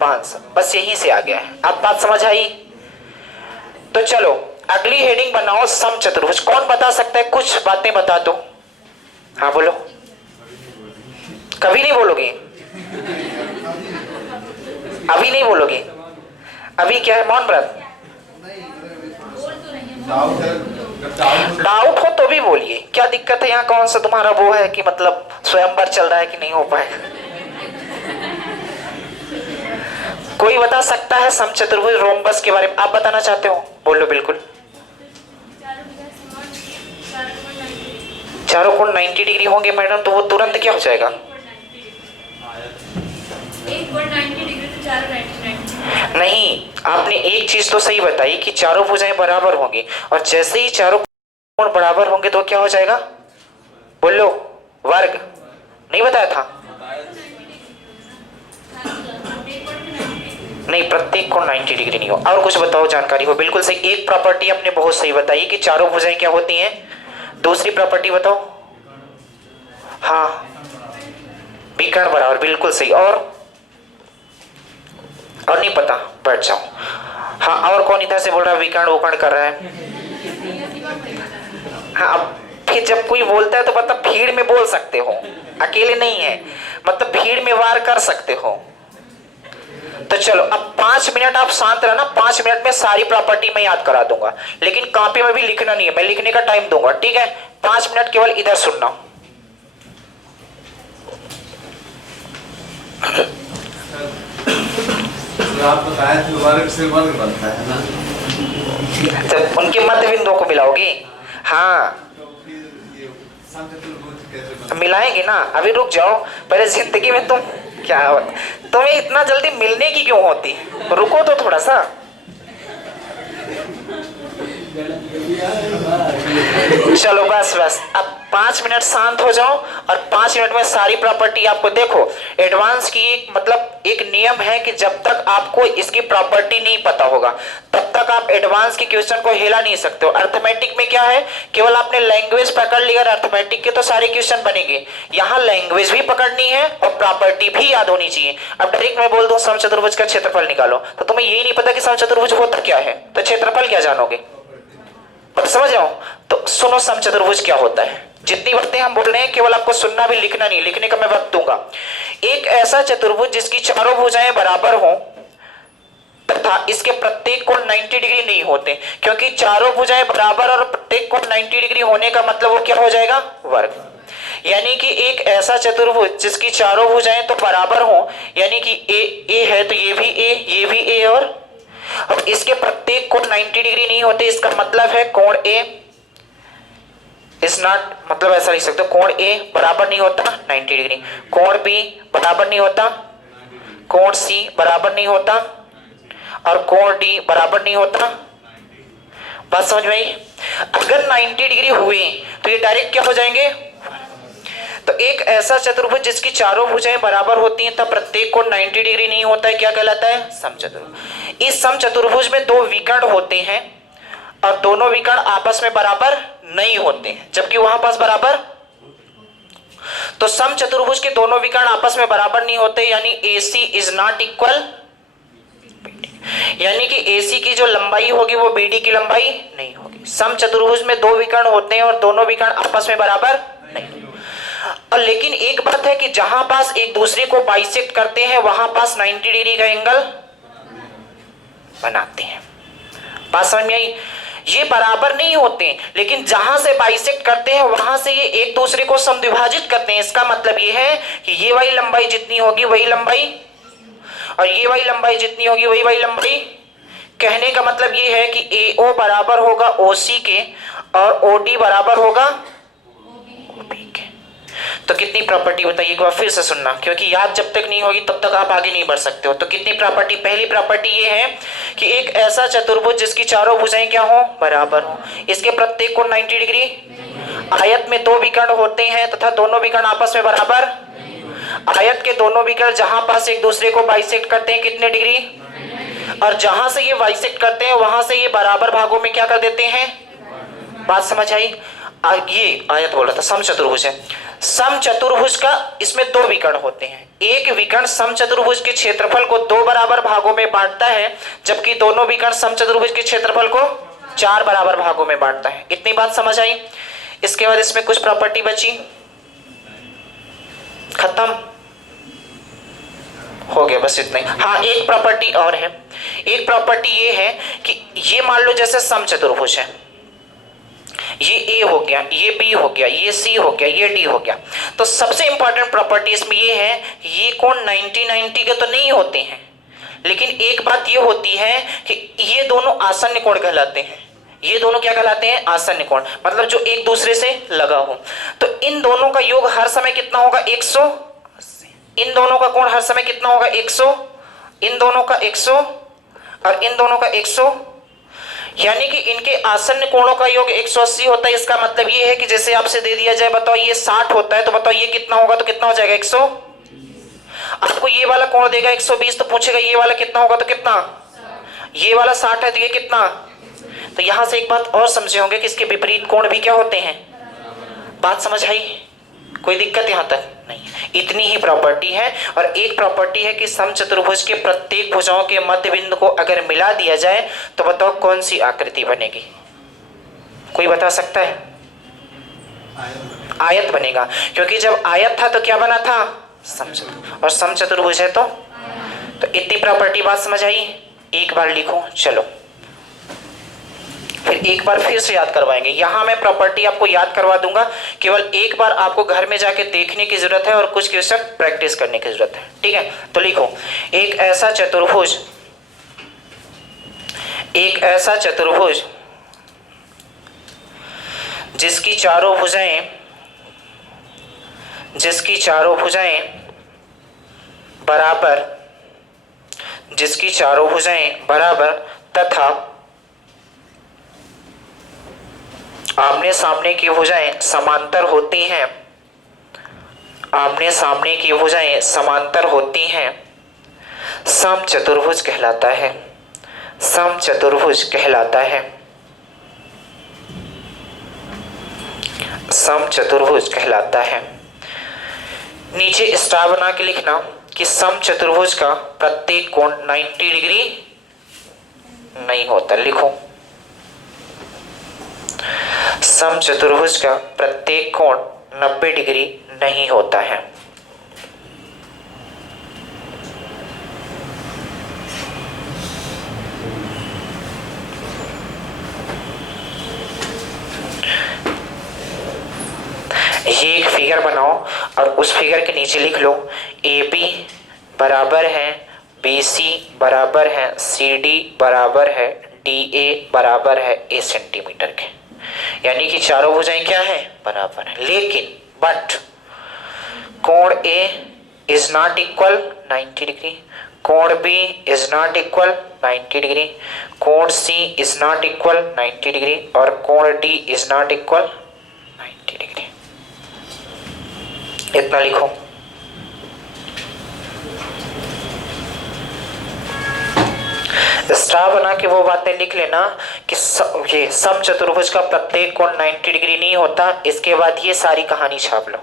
500, बस यहीं से आ गया है। अब बात समझ आई? तो चलो अगली हेडिंग बनाओ समचतुर्भुज। कौन बता सकता है, कुछ बातें बता दो। हाँ बोलो। कभी नहीं बोलोगे? अभी नहीं बोलोगे? अभी क्या है, मौन व्रत? डाउट हो तो भी बोलिए, क्या दिक्कत है? यहाँ कौन सा तुम्हारा वो है कि मतलब स्वयंवर चल रहा है कि नहीं हो पाएगा? कोई बता सकता है समचतुर्भुज रोम्बस के बारे में? आप बताना चाहते हो, बोलो बिल्कुल। चारों कोण 90 डिग्री होंगे मैडम, तो वो तुरंत क्या हो जाएगा? एक कोण 90 डिग्री तो चारों 90। नहीं, आपने एक चीज तो सही बताई कि चारों भुजाएं बराबर होंगी, और जैसे ही चारों कोण बराबर होंगे तो क्या हो जाएगा? बोलो, वर्ग। नहीं बताया था? नहीं, प्रत्येक कोण 90 डिग्री नहीं हो। और कुछ बताओ, जानकारी हो। बिल्कुल सही, एक प्रॉपर्टी आपने बहुत सही बताई कि चारों भुजाएं क्या होती हैं। दूसरी प्रॉपर्टी बताओ। हाँ, विकर्ण बराबर, बिल्कुल सही। और नहीं पता, बैठ जाओ। हाँ, और कौन इधर से बोल रहा है विकर्ण उकर्ण कर रहा है? हाँ, अब फिर जब कोई बोलता है तो मतलब भीड़ में बोल सकते हो, अकेले नहीं है, मतलब भीड़ में वार कर सकते हो। तो चलो, अब 5 मिनट आप शांत रहना। 5 मिनट में सारी प्रॉपर्टी मैं याद करा दूंगा, लेकिन कॉपी में भी लिखना नहीं है, मैं लिखने का टाइम दूंगा, ठीक है? 5 मिनट केवल इधर सुनना। आप बताए थे वर्ग से वर्ग बनता है ना, जब उनके मध्य बिंदुओं को मिलाओगे। हाँ, तो फिर ये समचतुर्भुज कैसे बनता मिलाएंगे ना। अभी रुक जाओ, पहले जिंदगी में तुम क्या, तुम्हें इतना जल्दी मिलने की क्यों होती? रुको तो थोड़ा सा। चलो बस बस, अब 5 मिनट शांत हो जाओ, और 5 मिनट में सारी प्रॉपर्टी आपको देखो। एडवांस की एक मतलब एक नियम है कि जब तक आपको इसकी प्रॉपर्टी नहीं पता होगा तब तक आप एडवांस के क्वेश्चन को हिला नहीं सकते हो। अर्थमेटिक में क्या है, केवल आपने लैंग्वेज पकड़ लिया, अर्थमेटिक के तो सारे क्वेश्चन बनेंगे। यहाँ लैंग्वेज भी पकड़नी है और प्रॉपर्टी भी याद होनी चाहिए। अब डायरेक्ट मैं बोल दूं समचतुर्भुज का क्षेत्रफल निकालो, तो तुम्हें यही नहीं पता कि समचतुर्भुज होता क्या है, तो क्षेत्रफल क्या जानोगे? समझ रहे हो? तो सुनो, समचतुर्भुज क्या होता है। जितनी बातें हम बोल रहे हैं केवल आपको सुनना भी, लिखना नहीं। लिखने का मैं वक्त दूंगा। एक ऐसा चतुर्भुज जिसकी चारों भुजाएं बराबर हो तथा इसके प्रत्येक कोण 90 डिग्री नहीं होते, क्योंकि चारों भुजाएं बराबर और प्रत्येक कोण 90 डिग्री होने का मतलब वो क्या हो जाएगा? वर्ग। यानी कि एक ऐसा चतुर्भुज जिसकी चारों भुजाएं तो बराबर हो, यानी कि ए है तो ये भी ए, ये भी ए, और अब इसके प्रत्येक कोण 90 डिग्री नहीं होते, इसका मतलब है कोण ए इज नॉट, मतलब ऐसा लिख सकते हो, कोण ए बराबर नहीं होता 90 डिग्री, कोण बी बराबर नहीं होता, कोण सी बराबर नहीं होता, और कोण डी बराबर नहीं होता। बात समझ में आई? अगर 90 डिग्री हुए तो ये डायरेक्ट क्या हो जाएंगे? तो एक ऐसा चतुर्भुज जिसकी चारों भुजाएं बराबर होती हैं तब प्रत्येक कोण 90 डिग्री नहीं होता है, क्या कहलाता है? समचतुर्भुज। इस समचतुर्भुज में 2 विकर्ण होते हैं और दोनों विकर्ण आपस में बराबर नहीं होते हैं, जबकि वहां पास बराबर। तो समचतुर्भुज के दोनों विकर्ण आपस में बराबर नहीं होते, यानी AC इज नॉट इक्वल, यानी कि AC की जो लंबाई होगी वो BD की लंबाई नहीं होगी। समचतुर्भुज में 2 विकर्ण होते हैं और दोनों विकर्ण आपस में बराबर नहीं। और लेकिन एक बात है कि जहां पास एक दूसरे को बाइसेक्ट करते हैं वहां पास 90 डिग्री का एंगल बनाते हैं। बात समझ में आई? ये बराबर नहीं होते, लेकिन जहां से बाइसेक्ट करते हैं वहां से ये एक दूसरे को समद्विभाजित करते हैं। इसका मतलब ये है कि ये वाली लंबाई जितनी होगी वही लंबाई, और ये वाली लंबाई जितनी होगी वही वाली लंबाई। कहने का मतलब ये है कि AO बराबर होगा OC के और OD बराबर होगा OB के। तो कितनी प्रॉपर्टी बताइए, एक बार फिर से सुनना, क्योंकि याद जब तक नहीं होगी तब तक आप आगे नहीं बढ़ सकते हो। तो कितनी प्रॉपर्टी? पहली प्रॉपर्टी ये है कि एक ऐसा चतुर्भुज जिसकी चारों भुजाएं क्या हो? बराबर हो, इसके प्रत्येक कोण 90 डिग्री, आयत में 2 विकर्ण होते हैं तथा दोनों विकर्ण आपस में बराबर। आयत के दोनों विकर्ण जहां पास एक दूसरे को बाइसेक्ट करते हैं कितने डिग्री, और जहां से ये बाइसेक्ट करते हैं वहां से ये बराबर भागों में क्या कर देते हैं? बात समझ आई? ये आयत बोला था, समचतुर्भुज है। समचतुर्भुज का इसमें 2 विकर्ण होते हैं। एक विकर्ण समचतुर्भुज के क्षेत्रफल को 2 बराबर भागों में बांटता है, जबकि दोनों विकर्ण समचतुर्भुज के क्षेत्रफल को 4 बराबर भागों में बांटता है। इतनी बात समझ आई? इसके बाद इसमें कुछ प्रॉपर्टी बची, खत्म हो गया, बस इतना ही। हाँ, एक प्रॉपर्टी और है। एक प्रॉपर्टी ये है कि ये मान लो जैसे समचतुर्भुज है, ये A हो गया, ये B हो गया, ये C हो गया, ये D हो गया। तो सबसे इंपॉर्टेंट प्रॉपर्टी इसमें ये है, ये कोण 90-90 के तो नहीं होते हैं, लेकिन एक बात ये होती है कि ये दोनों आसन्न कोण कहलाते हैं। ये दोनों क्या कहलाते हैं? आसन्न कोण, मतलब जो एक दूसरे से लगा हो। तो इन दोनों का योग हर समय कितना होगा? 180। इन दोनों का कोण हर समय कितना होगा? 100। इन दोनों का 100 और इन दोनों का 100, यानी कि इनके आसन्न कोणों का योग 180 होता है। इसका मतलब ये है कि जैसे आपसे दे दिया जाए, बताओ ये 60 होता है, तो बताओ ये कितना होगा? तो कितना हो जाएगा? 100। आपको ये वाला कोण देगा 120, तो पूछेगा ये वाला कितना होगा? तो कितना? ये वाला 60 है, तो ये कितना? तो यहां से एक बात और समझे होंगे कि इसके विपरीत कोण भी क्या होते हैं? बात समझ आई? कोई दिक्कत यहां तक नहीं? इतनी ही प्रॉपर्टी है। और एक प्रॉपर्टी है कि समचतुर्भुज के प्रत्येक भुजाओं के मध्य बिंदु को अगर मिला दिया जाए तो बताओ कौन सी आकृति बनेगी? कोई बता सकता है? आयत बनेगा, क्योंकि जब आयत था तो क्या बना था? समचतुर्भुज। और समचतुर्भुज है तो इतनी प्रॉपर्टी। बात समझ आई? एक बार लिखो, चलो फिर एक बार फिर से याद करवाएंगे। यहां मैं प्रॉपर्टी आपको याद करवा दूंगा, केवल एक बार आपको घर में जाके देखने की जरूरत है और कुछ क्वेश्चन प्रैक्टिस करने की जरूरत है, ठीक है? तो लिखो, एक ऐसा चतुर्भुज जिसकी चारों भुजाएं बराबर तथा आमने सामने की भुजाएं समांतर होती हैं, समचतुर्भुज कहलाता है। नीचे स्टार बना के लिखना कि समचतुर्भुज का प्रत्येक कोण 90 डिग्री नहीं होता। लिखो, समचतुर्भुज का प्रत्येक कोण 90 डिग्री नहीं होता है। ये एक फिगर बनाओ और उस फिगर के नीचे लिख लो AB बराबर है BC बराबर है CD बराबर है DA बराबर है A सेंटीमीटर के, यानी कि चारों भुजाएं क्या है? बराबर है। लेकिन बट कोण A is not equal 90 degree, कोण B is not equal 90 degree, कोण C is not equal 90 degree और कोण D is not equal 90 degree. इतना लिखो। स्टार बना के वो बातें लिख लेना कि ये समचतुर्भुज का प्रत्येक कोण 90 डिग्री नहीं होता। इसके बाद ये सारी कहानी छाप लो।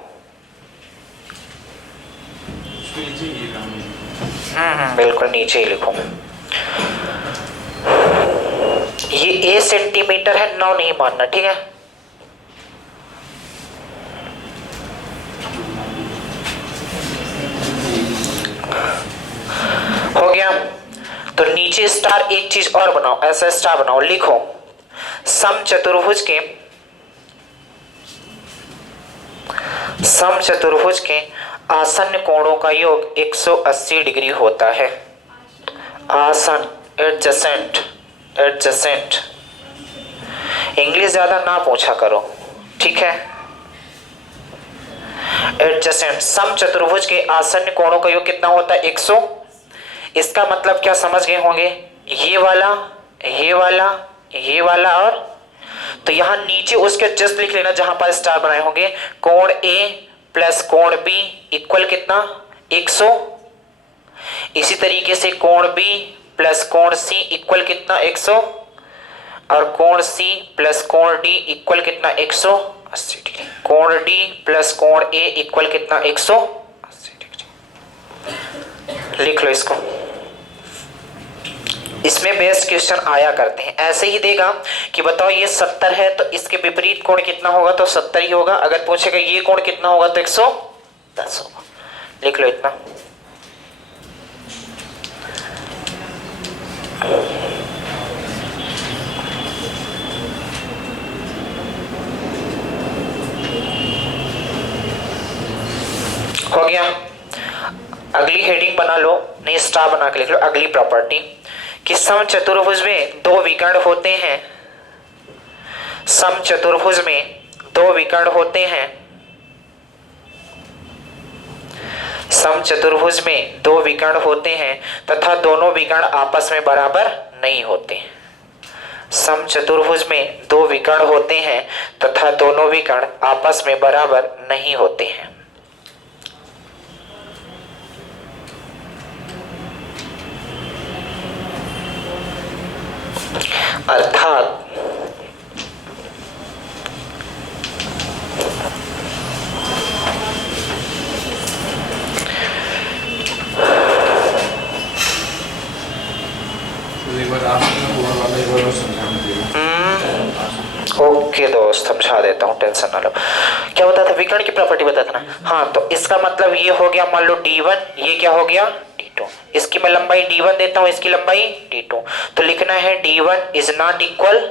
बिल्कुल नीचे ही लिखो। ये A सेंटीमीटर है, 9 नहीं मानना, ठीक है? हो गया। तो नीचे स्टार, एक चीज और बनाओ, ऐसा स्टार बनाओ, लिखो समचतुर्भुज के आसन्न कोणों का योग 180 डिग्री होता है। आसन्न, एडजेसेंट, इंग्लिश ज्यादा ना पूछा करो, ठीक है? एडजेसेंट, समचतुर्भुज के आसन्न कोणों का योग कितना होता है? 100। इसका मतलब क्या समझ गए होंगे? ये वाला और तो यहां नीचे उसके जस्ट लिख लेना जहां पर स्टार बनाए होंगे, कोण A प्लस कोण B इक्वल कितना? 100। इसी तरीके से कोण B प्लस कोण C इक्वल कितना? 100 और कोण C प्लस कोण D इक्वल कितना? 180 डिग्री। कोण D प्लस कोण A इक्वल कितना? 180 डिग्री। लिख लो इसको। इसमें बेस्ट क्वेश्चन आया करते हैं, ऐसे ही देगा कि बताओ ये 70 है तो इसके विपरीत कोण कितना होगा? तो 70 ही होगा। अगर पूछेगा ये कोण कितना होगा? तो 110 होगा। लिख लो इतना। हो गया। अगली हेडिंग बना लो, नहीं स्टार बना के लिख लो। अगली प्रॉपर्टी कि समचतुर्भुज में दो विकर्ण होते हैं, समचतुर्भुज में दो विकर्ण होते हैं, समचतुर्भुज में दो विकर्ण होते हैं तथा दोनों विकर्ण आपस में बराबर नहीं होते। समचतुर्भुज में दो विकर्ण होते हैं तथा दोनों विकर्ण आपस में बराबर नहीं होते हैं। अर्थात एक बार आप वाला एक बार और समझाना चाहिए। ओके दोस्त, समझा देता हूँ, टेंशन ना लो। क्या बता था, विकर्ण की प्रॉपर्टी बता था ना। हाँ, तो इसका मतलब ये हो गया, मान लो d1, ये क्या हो गया d2। इसकी मैं लंबाई d1 देता हूँ, इसकी लंबाई d2। तो लिखना है d1 इज नॉट इक्वल,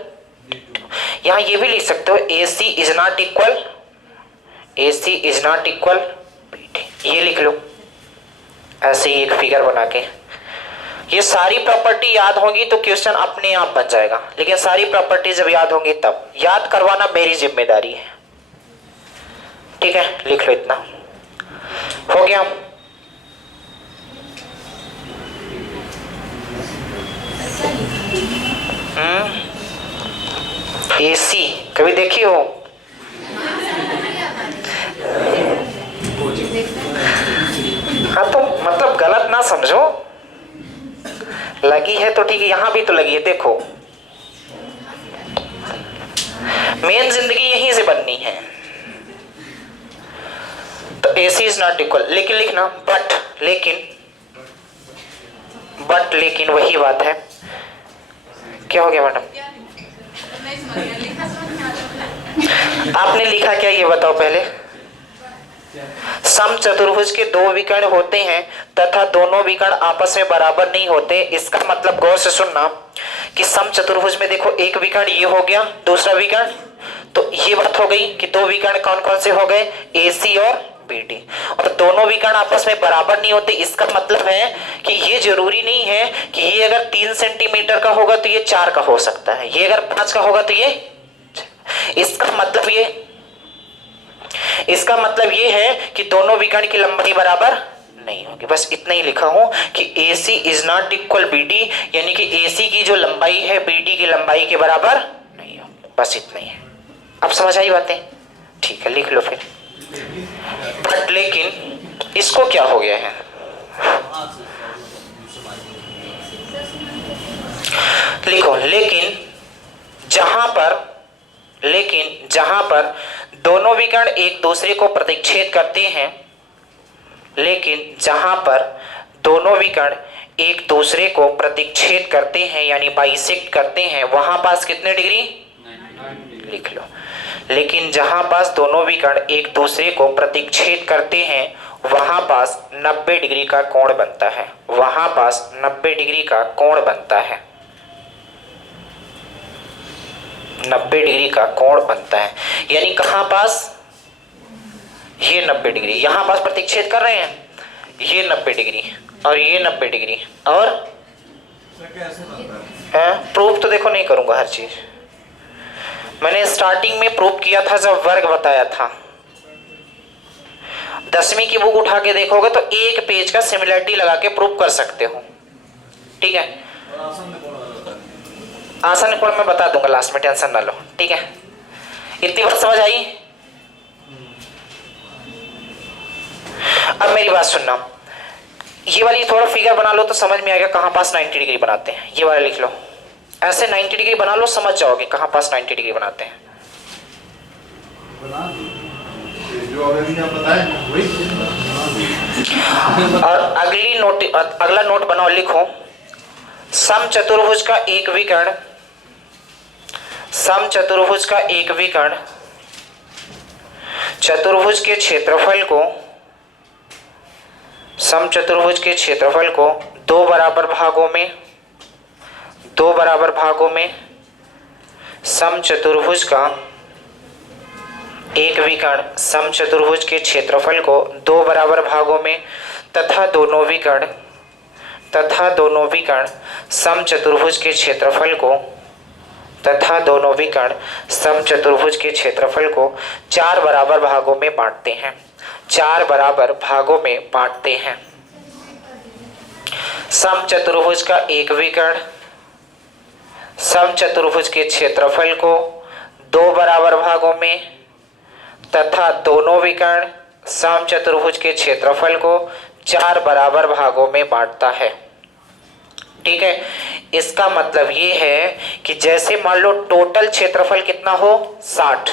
यहाँ ये भी लिख सकते हो AC is not equal, AC is not equal BD, ये लिख लो ऐसे ही एक फिगर बना के। ये सारी प्रॉपर्टी याद होंगी तो क्वेश्चन अपने आप बन जाएगा, लेकिन सारी प्रॉपर्टी जब याद होंगी तब याद करवाना मेरी जिम्मेदारी है। ठीक है, लिख लो, इतना हो गया। AC कभी देखी हो? हाँ, तो मतलब गलत ना समझो, लगी है तो ठीक है, यहां भी तो लगी है, देखो मेन जिंदगी यहीं से बननी है। तो AC इज नॉट इक्वल, लेकिन लिखना बट लेकिन वही बात है। क्या हो गया मैडम? आपने लिखा क्या ये बताओ पहले। समचतुर्भुज के दो विकर्ण होते हैं तथा दोनों विकर्ण आपस में बराबर नहीं होते। इसका मतलब गौर से सुनना कि समचतुर्भुज में देखो, एक विकर्ण ये हो गया, दूसरा विकर्ण, तो ये बात हो गई कि दो विकर्ण कौन कौन से हो गए, AC और BD, और दोनों विकर्ण आपस में बराबर नहीं होते। इसका मतलब है कि ये जरूरी नहीं है कि ये अगर 3 सेंटीमीटर का होगा तो ये 4 का हो सकता है, ये अगर 5 का होगा तो ये, इसका मतलब ये है कि दोनों विकर्ण की लंबाई बराबर नहीं होगी। बस इतना ही लिखा हूं कि AC is not equal BD, यानी कि AC की जो लंबाई है BD की लंबाई के बराबर नहीं होगी। बस इतना ही है। अब समझ आई बातें? ठीक है, लिख लो फिर। बट लेकिन इसको क्या हो गया है, लिखो, लेकिन जहां पर दोनों विकर्ण एक दूसरे को प्रतिच्छेद करते हैं, लेकिन जहां पर दोनों विकर्ण एक दूसरे को प्रतिच्छेद करते हैं यानी बाइसेक्ट करते हैं, वहां पास कितने डिग्री, लिख लो, लेकिन जहां पास दोनों विकर्ण एक दूसरे को प्रतिच्छेद करते हैं वहां पास 90 डिग्री का कोण बनता है, वहां पास 90 डिग्री का कोण बनता है, 90 डिग्री का कोण बनता है। यानी कहां पास, ये 90 डिग्री, यहां पास प्रतिच्छेद कर रहे हैं, ये 90 डिग्री और ये 90 डिग्री, और प्रूफ तो देखो नहीं करूंगा, हर चीज मैंने स्टार्टिंग में प्रूफ किया था जब वर्ग बताया था। 10वीं की बुक उठा के देखोगे तो एक पेज का सिमिलरिटी लगा के प्रूफ कर सकते हो। ठीक है, आसान कोण मैं बता दूंगा लास्ट में, टेंशन ना लो। ठीक है, इतनी बात समझ आई? अब मेरी बात सुनना, ये वाली थोड़ा फिगर बना लो तो समझ में आएगा कहां पास 90 डिग्री बनाते हैं। ये वाला लिख लो, ऐसे 90 डिग्री बना लो, समझ जाओगे कहां पास 90 डिग्री बनाते हैं। जो अभी आप बताएं और अगला नोट बनाओ, लिखो, समचतुर्भुज का एक विकर्ण, समचतुर्भुज का एक विकर्ण चतुर्भुज के क्षेत्रफल को, समचतुर्भुज के क्षेत्रफल को दो बराबर भागों में समचतुर्भुज का एक विकर्ण समचतुर्भुज के क्षेत्रफल को दो बराबर भागों में तथा दोनों विकर्ण समचतुर्भुज के क्षेत्रफल को तथा दोनों विकर्ण समचतुर्भुज के क्षेत्रफल को 4 बराबर भागों में बांटते हैं। 4 बराबर भागों में बांटते हैं। समचतुर्भुज का एक विकर्ण समचतुर्भुज के क्षेत्रफल को 2 बराबर भागों में तथा दोनों विकर्ण समचतुर्भुज के क्षेत्रफल को 4 बराबर भागों में बांटता है। ठीक है, इसका मतलब ये है कि जैसे मान लो टोटल क्षेत्रफल कितना हो 60,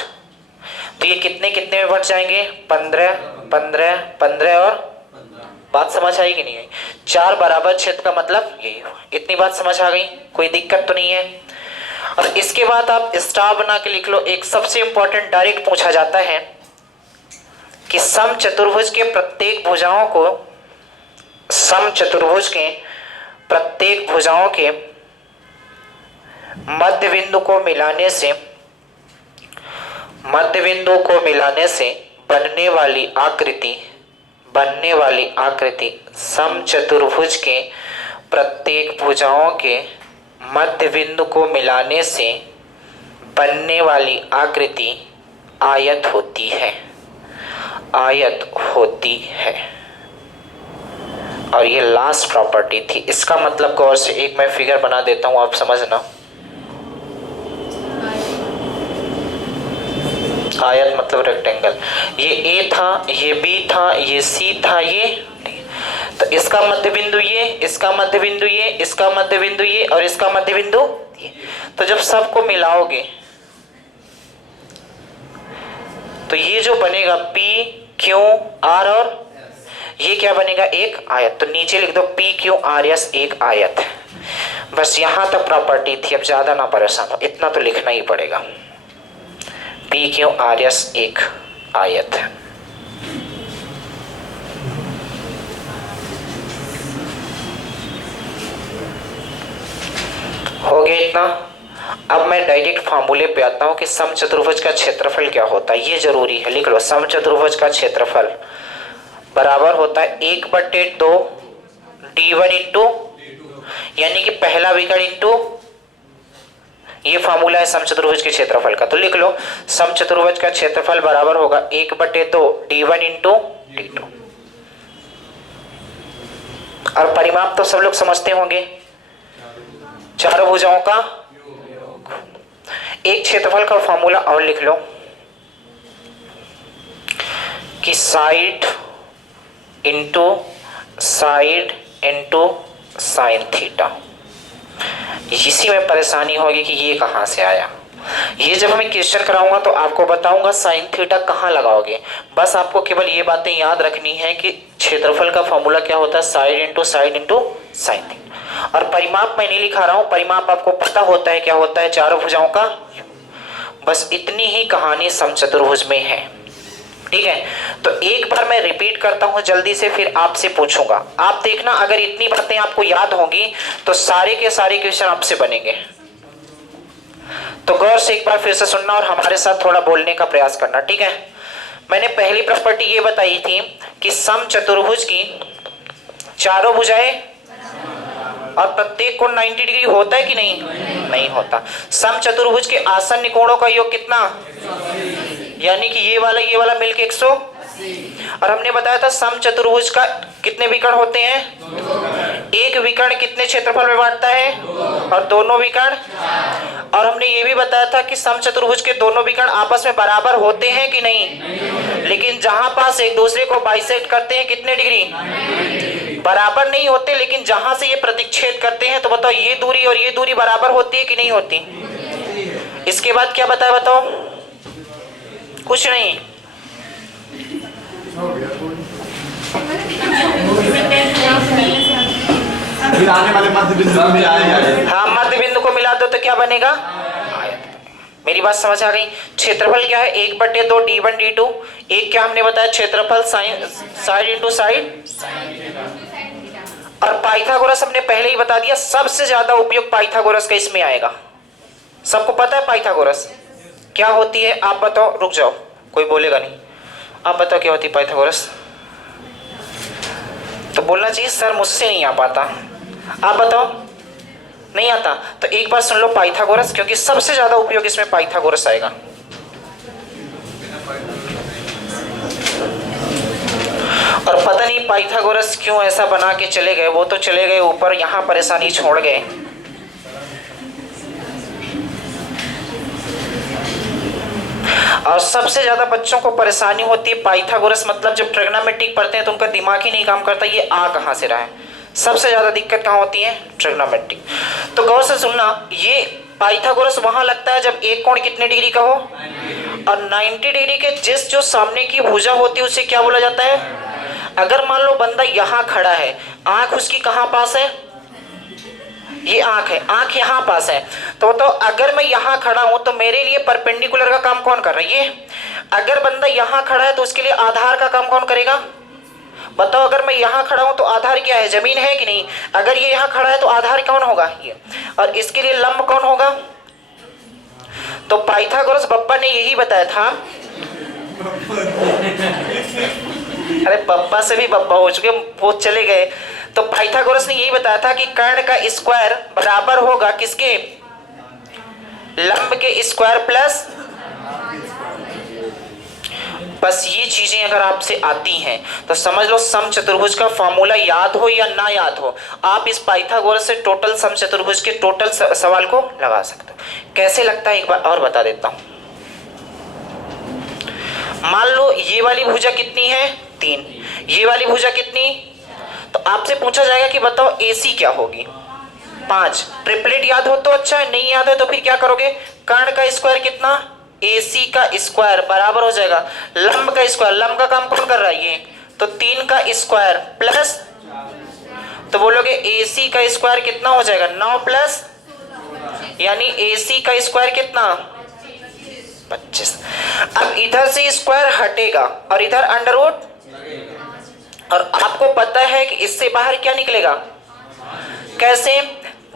तो ये कितने कितने में बंट जाएंगे 15 15 15 और बात समझ आई कि नहीं आई? 4 बराबर क्षेत्र का मतलब यही हुआ। इतनी बात समझ आ गई, कोई दिक्कत तो नहीं है। और इसके बाद आप स्टार बना के लिख लो। एक सबसे इंपॉर्टेंट डायरेक्ट पूछा जाता है कि समचतुर्भुज के प्रत्येक भुजाओं को समचतुर्भुज के प्रत्येक भुजाओं के मध्य बिंदु को मिलाने से बनने वाली आकृति समचतुर्भुज के प्रत्येक भुजाओं के मध्य बिंदु को मिलाने से बनने वाली आकृति आयत होती है। और ये लास्ट प्रॉपर्टी थी। इसका मतलब गौर से एक मैं फिगर बना देता हूं, आप समझना। आयत मतलब रेक्टेंगल। ये ए था, ये बी था, ये सी था, ये तो इसका मध्य बिंदु ये, इसका मध्य बिंदु ये, इसका मध्य बिंदु ये और इसका मध्य बिंदु ये। तो जब सबको मिलाओगे तो ये जो बनेगा P Q R और ये क्या बनेगा एक आयत। तो नीचे लिख दो P Q R S एक आयत है। बस यहां तक प्रॉपर्टी थी, अब ज्यादा ना परेशान हो, इतना तो लिखना ही पड़ेगा। P Q R S एक आयत है। हो गया इतना। अब मैं डायरेक्ट फार्मूले पे आता हूं कि समचतुर्भुज का क्षेत्रफल क्या होता है। ये जरूरी है, लिख लो। समचतुर्भुज का क्षेत्रफल बराबर होता है 1/2 D1 इंटू, यानी कि पहला विकर्ण इंटू, ये फार्मूला है समचतुर्भुज के क्षेत्रफल का। तो लिख लो समचतुर्भुज का क्षेत्रफल बराबर होगा 1/2 D1 इंटू D2। और परिमाप तो सब लोग समझते होंगे, चारों भुजाओं का एक क्षेत्रफल का फॉर्मूला और लिख लो कि side into side into sine theta. इसी में परेशानी होगी कि ये कहां से आया। ये जब मैं क्वेश्चन कराऊंगा तो आपको बताऊंगा साइन थीटा कहां लगाओगे। बस आपको केवल ये बातें याद रखनी है कि क्षेत्रफल का फॉर्मूला क्या होता है, साइड इंटू साइन थीटा। और परिमाप मैं नहीं लिखा रहा हूं, परिमाप आपको पता होता है क्या होता है, चारों भुजाओं का। बस इतनी ही कहानी समचतुर्भुज में है। ठीक है, तो एक बार मैं रिपीट करता हूं जल्दी से, फिर आपसे पूछूंगा। आप देखना, अगर इतनी बातें आपको याद होंगी तो सारे के सारे क्वेश्चन आपसे बनेंगे। तो गौर से एक बार फिर से सुनना और हमारे साथ थोड़ा बोलने का प्रयास करना। ठीक है, मैंने पहली प्रॉपर्टी ये बताई थी कि समचतुर्भुज की चारों भुजाएं और प्रत्येक कोण 90 डिग्री होता है कि नहीं होता। समचतुर्भुज के आसन्न कोणों का योग कितना, यानी कि ये वाला मिलके 100। और हमने बताया था समचतुर्भुज का कितने विकर्ण होते हैं, एक विकर्ण कितने क्षेत्रफल में बांटता है, और दोनों विकर्ण। और हमने ये भी बताया था कि समचतुर्भुज के दोनों विकर्ण आपस में बराबर होते हैं कि नहीं, लेकिन जहां पास एक दूसरे को बाइसेक्ट करते हैं कितने डिग्री, बराबर नहीं होते। लेकिन जहां से ये प्रतिच्छेद करते हैं तो बताओ ये दूरी और ये दूरी बराबर होती है कि नहीं होती। इसके बाद क्या बताया, बताओ। कुछ नहीं, फिर आने वाले मध्य बिंदु में आएगा। हाँ, मध्य बिंदु को मिला दो तो क्या बनेगा आयत। मेरी बात समझ आ गई। क्षेत्रफल क्या है 1/2 D1 D2। एक क्या हमने बताया क्षेत्रफल साइड इंटू साइड। और पाइथागोरस हमने पहले ही बता दिया, सबसे ज्यादा उपयोग पाइथागोरस का इसमें आएगा। सबको पता है पाइथागोरस क्या होती है, आप बताओ। रुक जाओ, कोई बोलेगा नहीं, आप बताओ क्या होती है पाइथागोरस। तो बोलना चाहिए सर मुझसे नहीं आ पाता, आप बताओ। नहीं आता? तो एक बार सुन लो पाइथागोरस, क्योंकि सबसे ज्यादा उपयोग इसमें पाइथागोरस आएगा। और पता नहीं पाइथागोरस क्यों ऐसा बना के चले गए, वो तो चले गए ऊपर, यहां परेशानी छोड़ गए। और सबसे ज्यादा बच्चों को परेशानी होती है पाइथागोरस, मतलब जब ट्रिग्नोमेट्रिक पढ़ते हैं तो उनका दिमाग ही नहीं काम करता, ये आ कहां से रहा है। सबसे ज्यादा दिक्कत कहां होती है? ट्रिग्नोमेट्रिक। तो गौर से सुनना, ये पाइथागोरस वहां लगता है जब एक कोण कितने डिग्री का हो, और 90 डिग्री के जिस जो सामने की भुजा होती है उसे क्या बोला जाता है? अगर मान लो बंदा यहां खड़ा है, आंख उसकी कहां पास है? ये आंख है, आंख यहां पास है, तो बताओ अगर मैं यहां खड़ा हूं तो मेरे लिए परपेंडिकुलर का काम कौन कर रहा है? ये। अगर बंदा यहां खड़ा है तो उसके लिए आधार का काम कौन करेगा? बताओ, अगर मैं यहां खड़ा हूं तो आधार क्या है? जमीन है कि नहीं? अगर ये यहां खड़ा है तो आधार कौन होगा? ये। और इसके लिए लंब कौन होगा? तो पाइथागोरस बप्पा ने यही बताया था। अरे बप्पा से भी बप्पा हो चुके, वो चले गए। तो पाइथागोरस ने यही बताया था कि कर्ण का स्क्वायर बराबर होगा किसके? लंब के स्क्वायर प्लस। बस ये चीजें अगर आपसे आती हैं तो समझ लो समचतुर्भुज का फॉर्मूला याद हो या ना याद हो, आप इस पाइथागोरस से टोटल समचतुर्भुज के टोटल सवाल को लगा सकते हो। कैसे लगता है एक बार और बता देता हूं। मान लो ये वाली भुजा कितनी है? 3। ये वाली भुजा कितनी? तो आपसे पूछा जाएगा कि बताओ AC क्या होगी? 5। ट्रिपलेट याद हो तो अच्छा है, नहीं याद है तो फिर क्या करोगे? कर्ण का स्क्वायर कितना? AC का स्क्वायर बराबर हो जाएगा लंब का स्क्वायर। लंब का काम कौन कर रहा है? ये। तो 3 का स्क्वायर प्लस, तो बोलोगे AC का स्क्वायर कितना हो जाएगा? 9 प्लस, यानी AC का स्क्वायर कितना? 25। अब इधर से स्क्वायर हटेगा और इधर अंडर रूट, और आपको पता है कि इससे बाहर क्या निकलेगा? कैसे?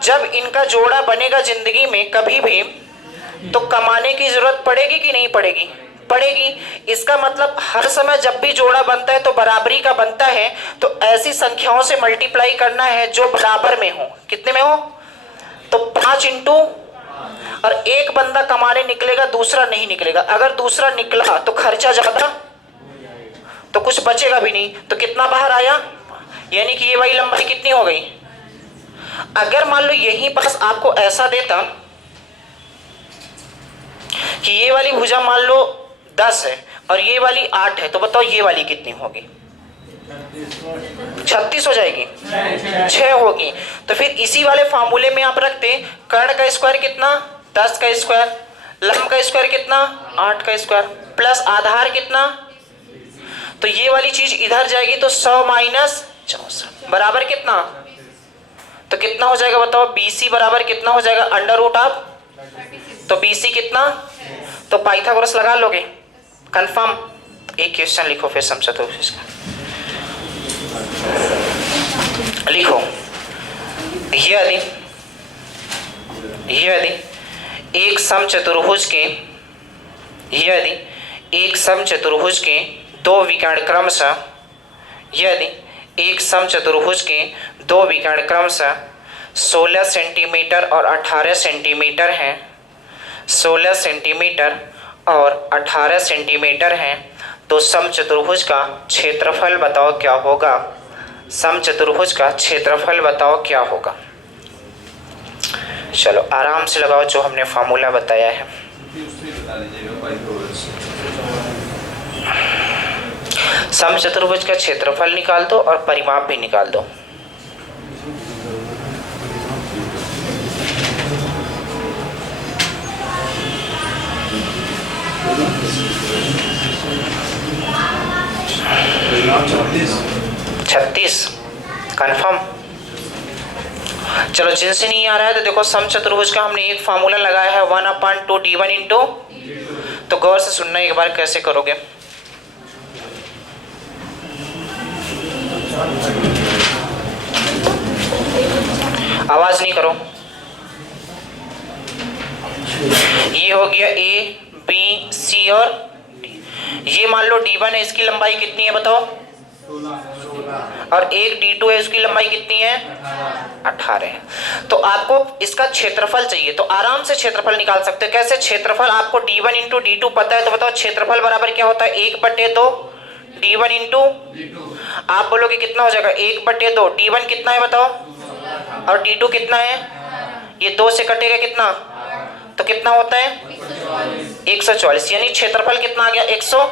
जब इनका जोड़ा बनेगा जिंदगी में कभी भी, तो कमाने की जरूरत पड़ेगी कि नहीं पड़ेगी? पड़ेगी। इसका मतलब हर समय जब भी जोड़ा बनता है तो बराबरी का बनता है, तो ऐसी संख्याओं से मल्टीप्लाई करना है जो बराबर में हो। कितने में हो? तो 5 इंटू, और एक बंदा कमाने निकलेगा, दूसरा नहीं निकलेगा। अगर दूसरा निकला तो खर्चा ज्यादा, तो कुछ बचेगा भी नहीं, तो कितना बाहर आया? यानी कि ये वाली लंबाई कितनी हो गई? अगर मान लो यहीं पास आपको ऐसा देता कि ये वाली भुजा मान लो 10 है और ये वाली 8 है, तो बताओ ये वाली कितनी होगी? 36 हो जाएगी? 6 होगी। तो फिर इसी वाले फार्मूले में आप रखते कर्ण का स्क्वायर कितना? 10 का स्क्वायर, लंब का स्क्वायर कितना? 8 का स्क्वायर, प्लस आधार कितना? तो ये वाली चीज इधर जाएगी तो 100 माइनस 64 बराबर कितना? तो कितना हो जाएगा बताओ? BC बराबर कितना हो जाएगा? अंडर रूट ऑफ, तो BC कितना? तो पाइथागोरस लगा लोगे कंफर्म। एक क्वेश्चन लिखो फिर समचतुर्भुज का लिखो। यदि एक समचतुर्भुज के दो विकर्ण क्रमशः, यदि एक समचतुर्भुज के दो विकर्ण क्रमशः 16 सेंटीमीटर और 18 सेंटीमीटर हैं, 16 सेंटीमीटर और 18 सेंटीमीटर हैं, तो समचतुर्भुज का क्षेत्रफल बताओ क्या होगा? समचतुर्भुज का क्षेत्रफल बताओ क्या होगा? चलो आराम से लगाओ जो हमने फार्मूला बताया है। समचतुर्भुज का क्षेत्रफल निकाल दो और परिमाप भी निकाल दो। छत्तीस कंफर्म। चलो जिनसे नहीं आ रहा है तो देखो समचतुर्भुज का हमने एक फार्मूला लगाया है 1/2 d1 इंटू, तो गौर से सुनना एक बार कैसे करोगे। आवाज नहीं करो। ये हो गया A B C और D। ये मान लो D1 है, इसकी लंबाई कितनी है बताओ? और एक D2 है, उसकी लंबाई कितनी है? 18 है। तो आपको इसका क्षेत्रफल चाहिए, तो आराम से क्षेत्रफल निकाल सकते हो। कैसे? क्षेत्रफल आपको D1 इंटू D2 पता है, तो बताओ क्षेत्रफल बराबर क्या होता है? 1/2 D1 इंटू, आप बोलोगे कितना हो जाएगा? 1/2 D1 कितना है बताओ, और D2 कितना है? ये 2 से कटेगा कितना, तो कितना होता है? 144। यानी क्षेत्रफल कितना आ गया? 100।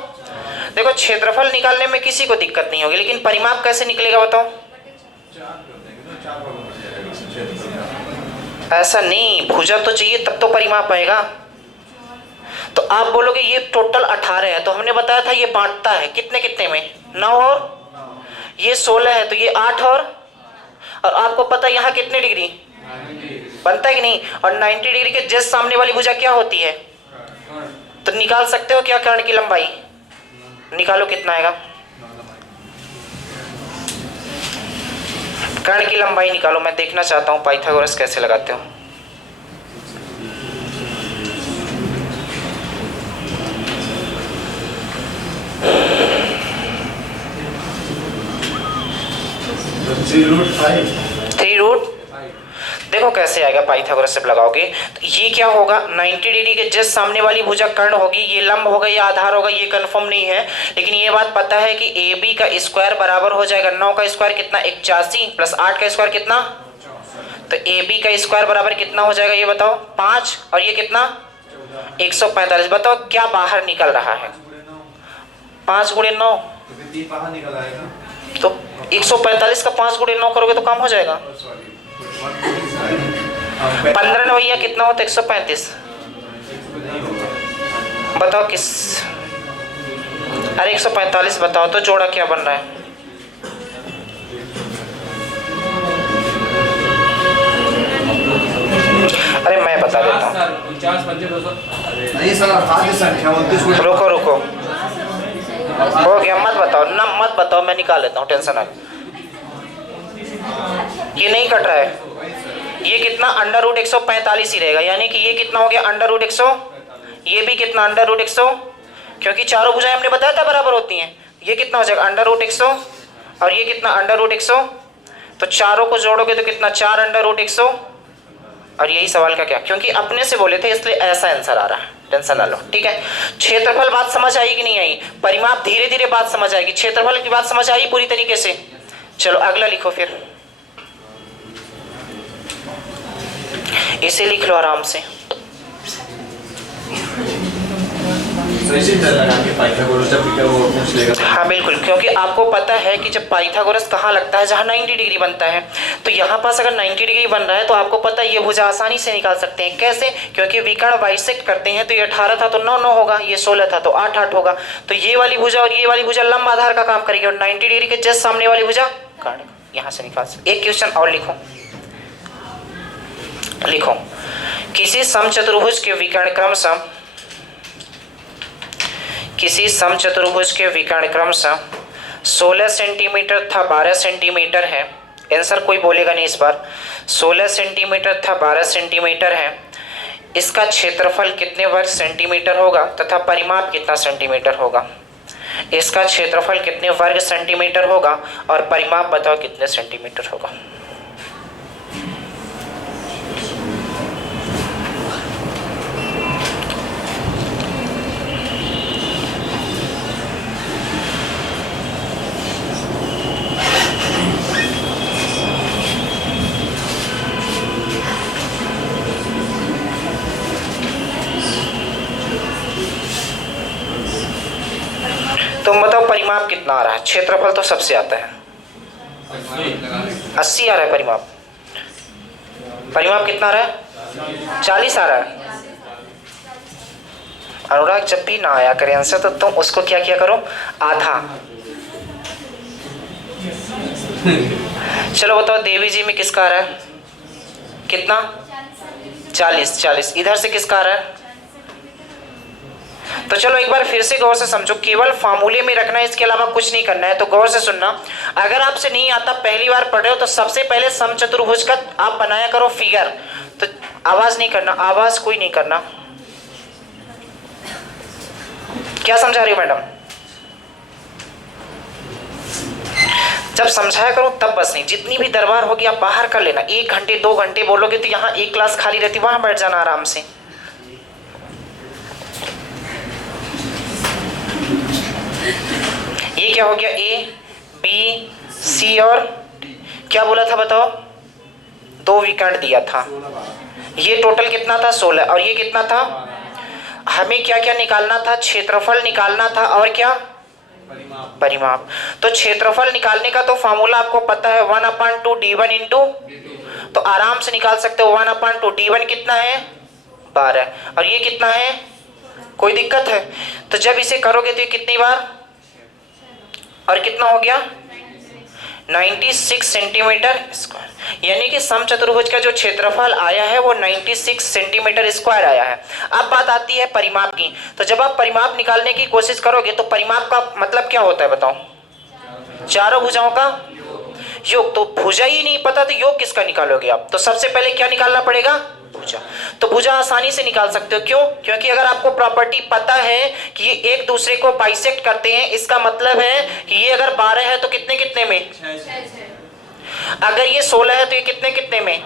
देखो क्षेत्रफल निकालने में किसी को दिक्कत नहीं होगी, लेकिन परिमाप कैसे निकलेगा बताओ? ऐसा नहीं, भुजा तो चाहिए तब तो परिमाप आएगा। तो आप बोलोगे ये टोटल 18 है, तो हमने बताया था ये बांटता है कितने कितने में? 9 और ये 16 है, तो ये 8 और आपको पता है यहाँ कितने डिग्री बनता है कि नहीं? और 90 डिग्री के जस्ट सामने वाली भुजा क्या होती है? तो निकाल सकते हो क्या कर्ण की लंबाई? निकालो कितना आएगा? कर्ण की लंबाई निकालो, मैं देखना चाहता हूं पाइथागोरस कैसे लगाते हो। थ्री रूट देखो कैसे आएगा पाइथागोरस से लगाओगे। तो ये क्या होगा? 90 डिग्री के जस्ट सामने वाली भुजा कर्ण होगी, ये लंब होगा या आधार होगा ये कंफर्म नहीं है, लेकिन ये बात पता है कि AB का स्क्वायर बराबर हो जाएगा 9 का स्क्वायर कितना? 81 प्लस 8 का स्क्वायर कितना? तो AB का स्क्वायर बराबर कितना हो जाएगा ये बताओ? 5, और ये कितना? 145। बताओ क्या बाहर निकल रहा है? 5 गुणे 9 तो 145 का 5 गुणे 9 करोगे तो काम हो जाएगा। 15 नवैया कितना होता है? 135। बताओ किस, अरे 145 बताओ तो जोड़ा क्या बन रहा है? अरे मैं बता देता हूँ, रुको रुको, हो गया, मत बताओ ना, मत बताओ, मैं निकाल लेता हूँ, टेंशन आ। ये नहीं कट रहा है, ये कितना? √145 ही रहेगा, यानी कि ये कितना हो गया? √100। ये भी कितना? √100, क्योंकि चारों भुजाएं हमने बताया था बराबर होती हैं। ये कितना हो जाएगा? √100, और ये कितना? √100। तो चारों को जोड़ोगे तो कितना? 4 √100। और यही सवाल का क्या, क्योंकि अपने से बोले थे इसलिए ऐसा आंसर आ रहा है, टेंशन ना लो, ठीक है। क्षेत्रफल बात समझ आई कि नहीं आई? परिमाप धीरे धीरे बात समझ आएगी, क्षेत्रफल की बात समझ आई पूरी तरीके से। चलो अगला लिखो, फिर इसे लिख लो आराम से। हाँ बिल्कुल, क्योंकि आपको पता है कि जब पाइथागोरस कहाँ लगता है? जहाँ 90 डिग्री बनता है। तो यहाँ पास अगर 90 डिग्री बन रहा है तो आपको पता है ये भुजा आसानी से निकाल सकते हैं। कैसे? क्योंकि विकर्ण बाइसेक्ट करते हैं, तो ये 18 था तो 9 9 होगा, ये 16 था तो 8 8 होगा। तो ये वाली भुजा और ये वाली भुजा लंब आधार का काम करेगी, और 90 डिग्री के जस्ट सामने वाली भुजा कर्ण, यहाँ से निकाल सकते। एक क्वेश्चन और लिखो, लिखो किसी समचतुर्भुज के विकर्ण क्रमशः, किसी समचतुर्भुज के विकर्ण क्रमशः 16 सेंटीमीटर तथा 12 सेंटीमीटर है। आंसर कोई बोलेगा नहीं इस बार। 16 सेंटीमीटर तथा 12 सेंटीमीटर है। इसका क्षेत्रफल कितने वर्ग सेंटीमीटर होगा तथा परिमाप कितना सेंटीमीटर होगा? इसका क्षेत्रफल कितने वर्ग सेंटीमीटर होगा और परिमाप बताओ कितने सेंटीमीटर होगा? तुम बताओ परिमाप कितना आ रहा है? क्षेत्रफल तो सबसे आता है, 80 आ रहा है परिमाप। परिमाप कितना आ रहा है? 40 आ रहा है। अनुराग जब भी ना आया करे आंसर तो तुम उसको क्या किया करो? आधा। चलो बताओ देवी जी में किसका आ रहा है? कितना? 40 40। इधर से किसका आ रहा है? तो चलो एक बार फिर से गौर से समझो, केवल फार्मूले में रखना है, इसके अलावा कुछ नहीं करना है। तो गौर से सुनना, अगर आपसे नहीं आता, पहली बार पढ़ रहे हो, तो सबसे पहले समचतुर्भुज का आप बनाया करो फिगर। तो आवाज नहीं करना, आवाज कोई नहीं करना। क्या समझा रही हो मैडम? जब समझाया करूं तब बस नहीं, जितनी भी दरबार होगी आप बाहर कर लेना। 1 घंटे 2 घंटे बोलोगे तो यहाँ एक क्लास खाली रहती, वहां बैठ जाना आराम से। ये क्या हो गया, ए बी सी और क्या बोला था बताओ, 2 विकर्ण दिया था। ये टोटल कितना था 16 और ये कितना था, हमें क्या क्या निकालना था, क्षेत्रफल निकालना था और क्या, परिमाप। तो क्षेत्रफल निकालने का तो फॉर्मूला आपको पता है 1/2 d1 इंटू, तो आराम से निकाल सकते हो 1/2 d1 कितना है 12 और ये कितना है, कोई दिक्कत है। तो जब इसे करोगे तो ये कितनी बार और कितना हो गया 96 सेंटीमीटर स्क्वायर, यानी कि समचतुर्भुज का जो क्षेत्रफल आया है वो 96 सेंटीमीटर स्क्वायर आया है। अब बात आती है परिमाप की। तो जब आप परिमाप निकालने की कोशिश करोगे तो परिमाप का मतलब क्या होता है बताओ, चारों भुजाओं का योग। तो भुजा ही नहीं पता तो योग किसका निकालोगे आप, तो सबसे पहले क्या निकालना पड़ेगा, भुजा। तो भुजा आसानी से निकाल सकते हो, क्यों, क्योंकि अगर आपको प्रॉपर्टी पता है कि ये एक दूसरे को बाइसेक्ट करते हैं, इसका मतलब है कि ये अगर 12 है तो कितने कितने में, अगर ये 16 है तो ये कितने कितने में,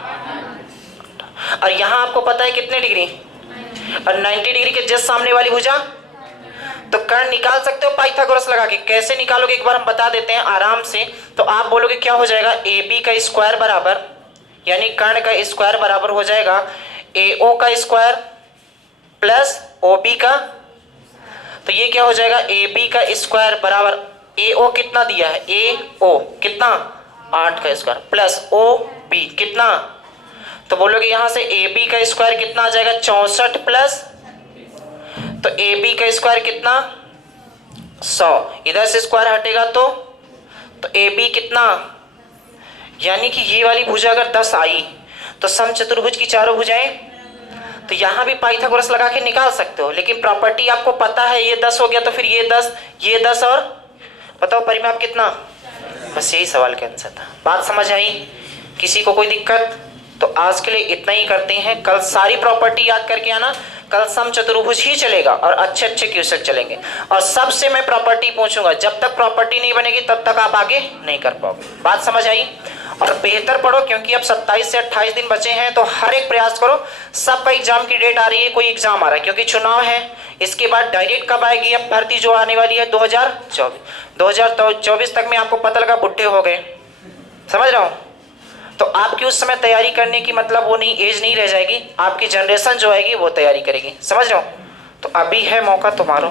और यहां आपको पता है कितने डिग्री, और 90 डिग्री के जस्ट सामने वाली भुजा। तो कर्ण निकाल सकते हो पाइथागोरस लगा के। कैसे निकालोगे एक बार हम बता देते हैं आराम से। तो आप बोलोगे क्या हो जाएगा, ए बी का स्क्वायर बराबर, यानी कर्ण का स्क्वायर बराबर हो जाएगा AO का स्क्वायर प्लस OB का। तो ये क्या हो जाएगा, AB का स्क्वायर बराबर AO कितना दिया है, AO कितना 8 का स्क्वायर प्लस OB कितना, तो बोलोगे यहां से AB का स्क्वायर कितना आ जाएगा 64 प्लस, तो AB का स्क्वायर कितना 100, इधर से स्क्वायर हटेगा तो AB कितना, यानी कि ये वाली भुजा अगर 10 आई तो समचतुर्भुज की चारों भुजाएं, तो यहां भी पाइथागोरस लगा के निकाल सकते हो। लेकिन प्रॉपर्टी आपको पता है ये 10 हो गया तो फिर ये 10 और बताओ परिमाप कितना, बस यही सवाल का आंसर था। बात समझ आई, किसी को कोई दिक्कत? तो आज के लिए इतना ही करते हैं। कल सारी प्रॉपर्टी याद करके आना, कल समचतुर्भुज ही चलेगा और अच्छे अच्छे क्वेश्चन चलेंगे। और सबसे मैं प्रॉपर्टी पूछूंगा, जब तक प्रॉपर्टी नहीं बनेगी तब तक आप आगे नहीं कर पाओगे। बात समझ आई? और बेहतर पढ़ो, क्योंकि अब 27 से 28 दिन बचे हैं, तो हर एक प्रयास करो। सबका एग्जाम की डेट आ रही है, कोई एग्जाम आ रहा है क्योंकि चुनाव है, इसके बाद डायरेक्ट कब आएगी अब भर्ती जो आने वाली है 2024 तक में आपको पता लगा बुढ़े हो गए, समझ रहा हूँ। तो आपकी उस समय तैयारी करने की मतलब वो नहीं, एज नहीं रह जाएगी, आपकी जनरेशन जो आएगी वो तैयारी करेगी, समझ रहे हो। तो अभी है मौका तुम्हारा।